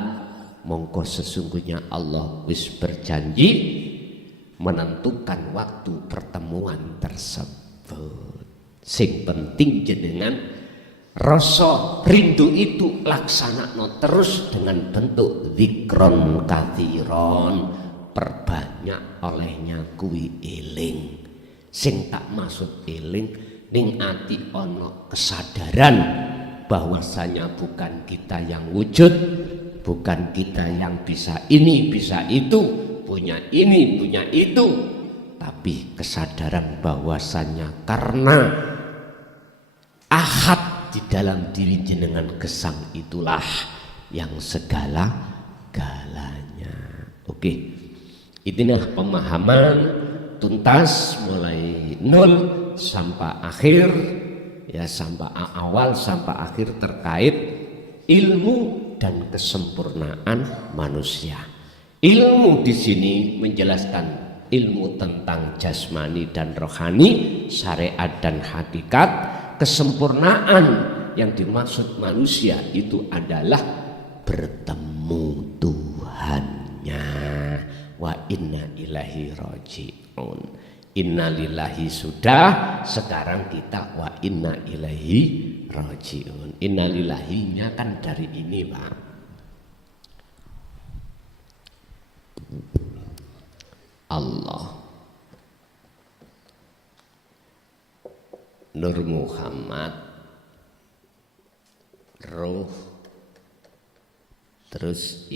mongko sesungguhnya Allah wis berjanji menentukan waktu pertemuan tersebut. Sing penting jenengan rasa rindu itu laksanakan terus dengan bentuk zikron kathiron, perbanyak olehnya kuwi eling. Sing tak maksud eling ning ati ono kesadaran bahwasanya bukan kita yang wujud, bukan kita yang bisa ini, bisa itu, punya ini, punya itu, tapi kesadaran bahwasanya karena ahad di dalam diri jenengan gesang itulah yang segala-galanya. Oke, inilah pemahaman tuntas mulai nol sampai akhir, ya sampai awal sampai akhir terkait ilmu dan kesempurnaan manusia. Ilmu di sini menjelaskan ilmu tentang jasmani dan rohani, syariat dan hakikat. Kesempurnaan yang dimaksud manusia itu adalah bertemu Tuhannya. Wa inna ilahi raji'un. Inna lillahi sudah, sekarang kita wa inna ilaihi raji'un. Inna lillahi-nya kan dari ini, Pak. Allah, Nur Muhammad, Ruh, terus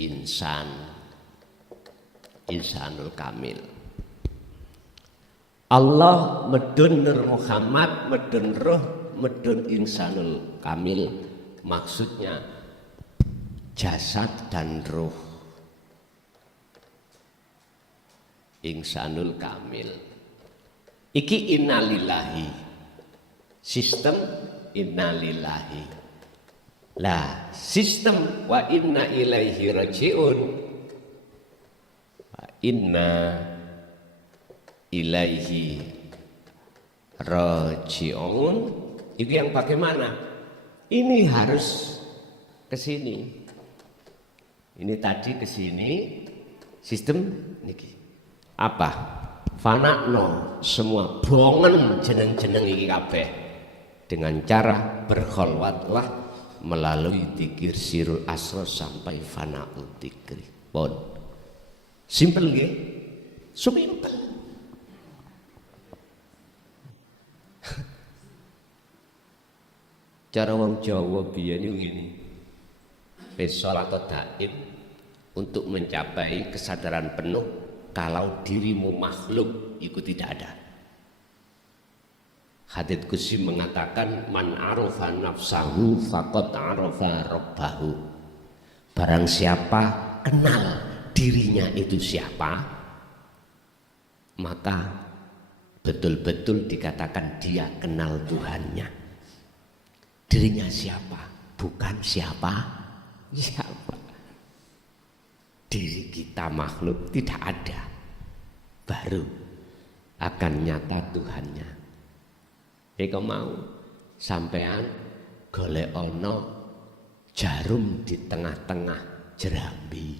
Insanul Kamil. Allah medun Nur Muhammad, medun Ruh, medun Insanul Kamil. Maksudnya jasad dan ruh. Insanul Kamil. Iki innalillahi. Sistem innalillahi. Lah, sistem wa inna ilaihi raji'un. Wa inna ilaihi raji'un itu yang bagaimana? Ini harus ke sini. Ini tadi ke sini, sistem niki. Apa? Fanakno semua bongen jeneng-jeneng iki kabeh dengan cara berkholwatlah melalui dzikir sirul asrar sampai fanaul dzikri. Pon. Simpel nggih? Simpel. Cara wong Jawa biyen ngene. Salat taib untuk mencapai kesadaran penuh kalau dirimu makhluk itu tidak ada. Hadits Qudsi mengatakan man arafa nafsahu faqad arafa rabbahu. Barang siapa kenal dirinya itu siapa, maka betul-betul dikatakan dia kenal Tuhannya. Dirinya siapa? Bukan siapa. Diri kita makhluk tidak ada, baru akan nyata Tuhannya. Eko mau sampean golek ono jarum di tengah-tengah jerami,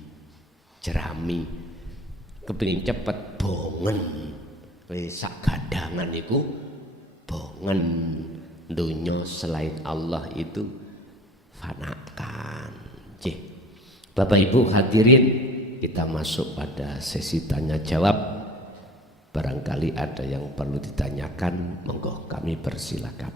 kepingin cepet bongen, sak gadangan iku bongen. Dunia selain Allah itu fanakan. Bapak Ibu hadirin, kita masuk pada sesi tanya jawab. Barangkali ada yang perlu ditanyakan, monggo kami persilakan.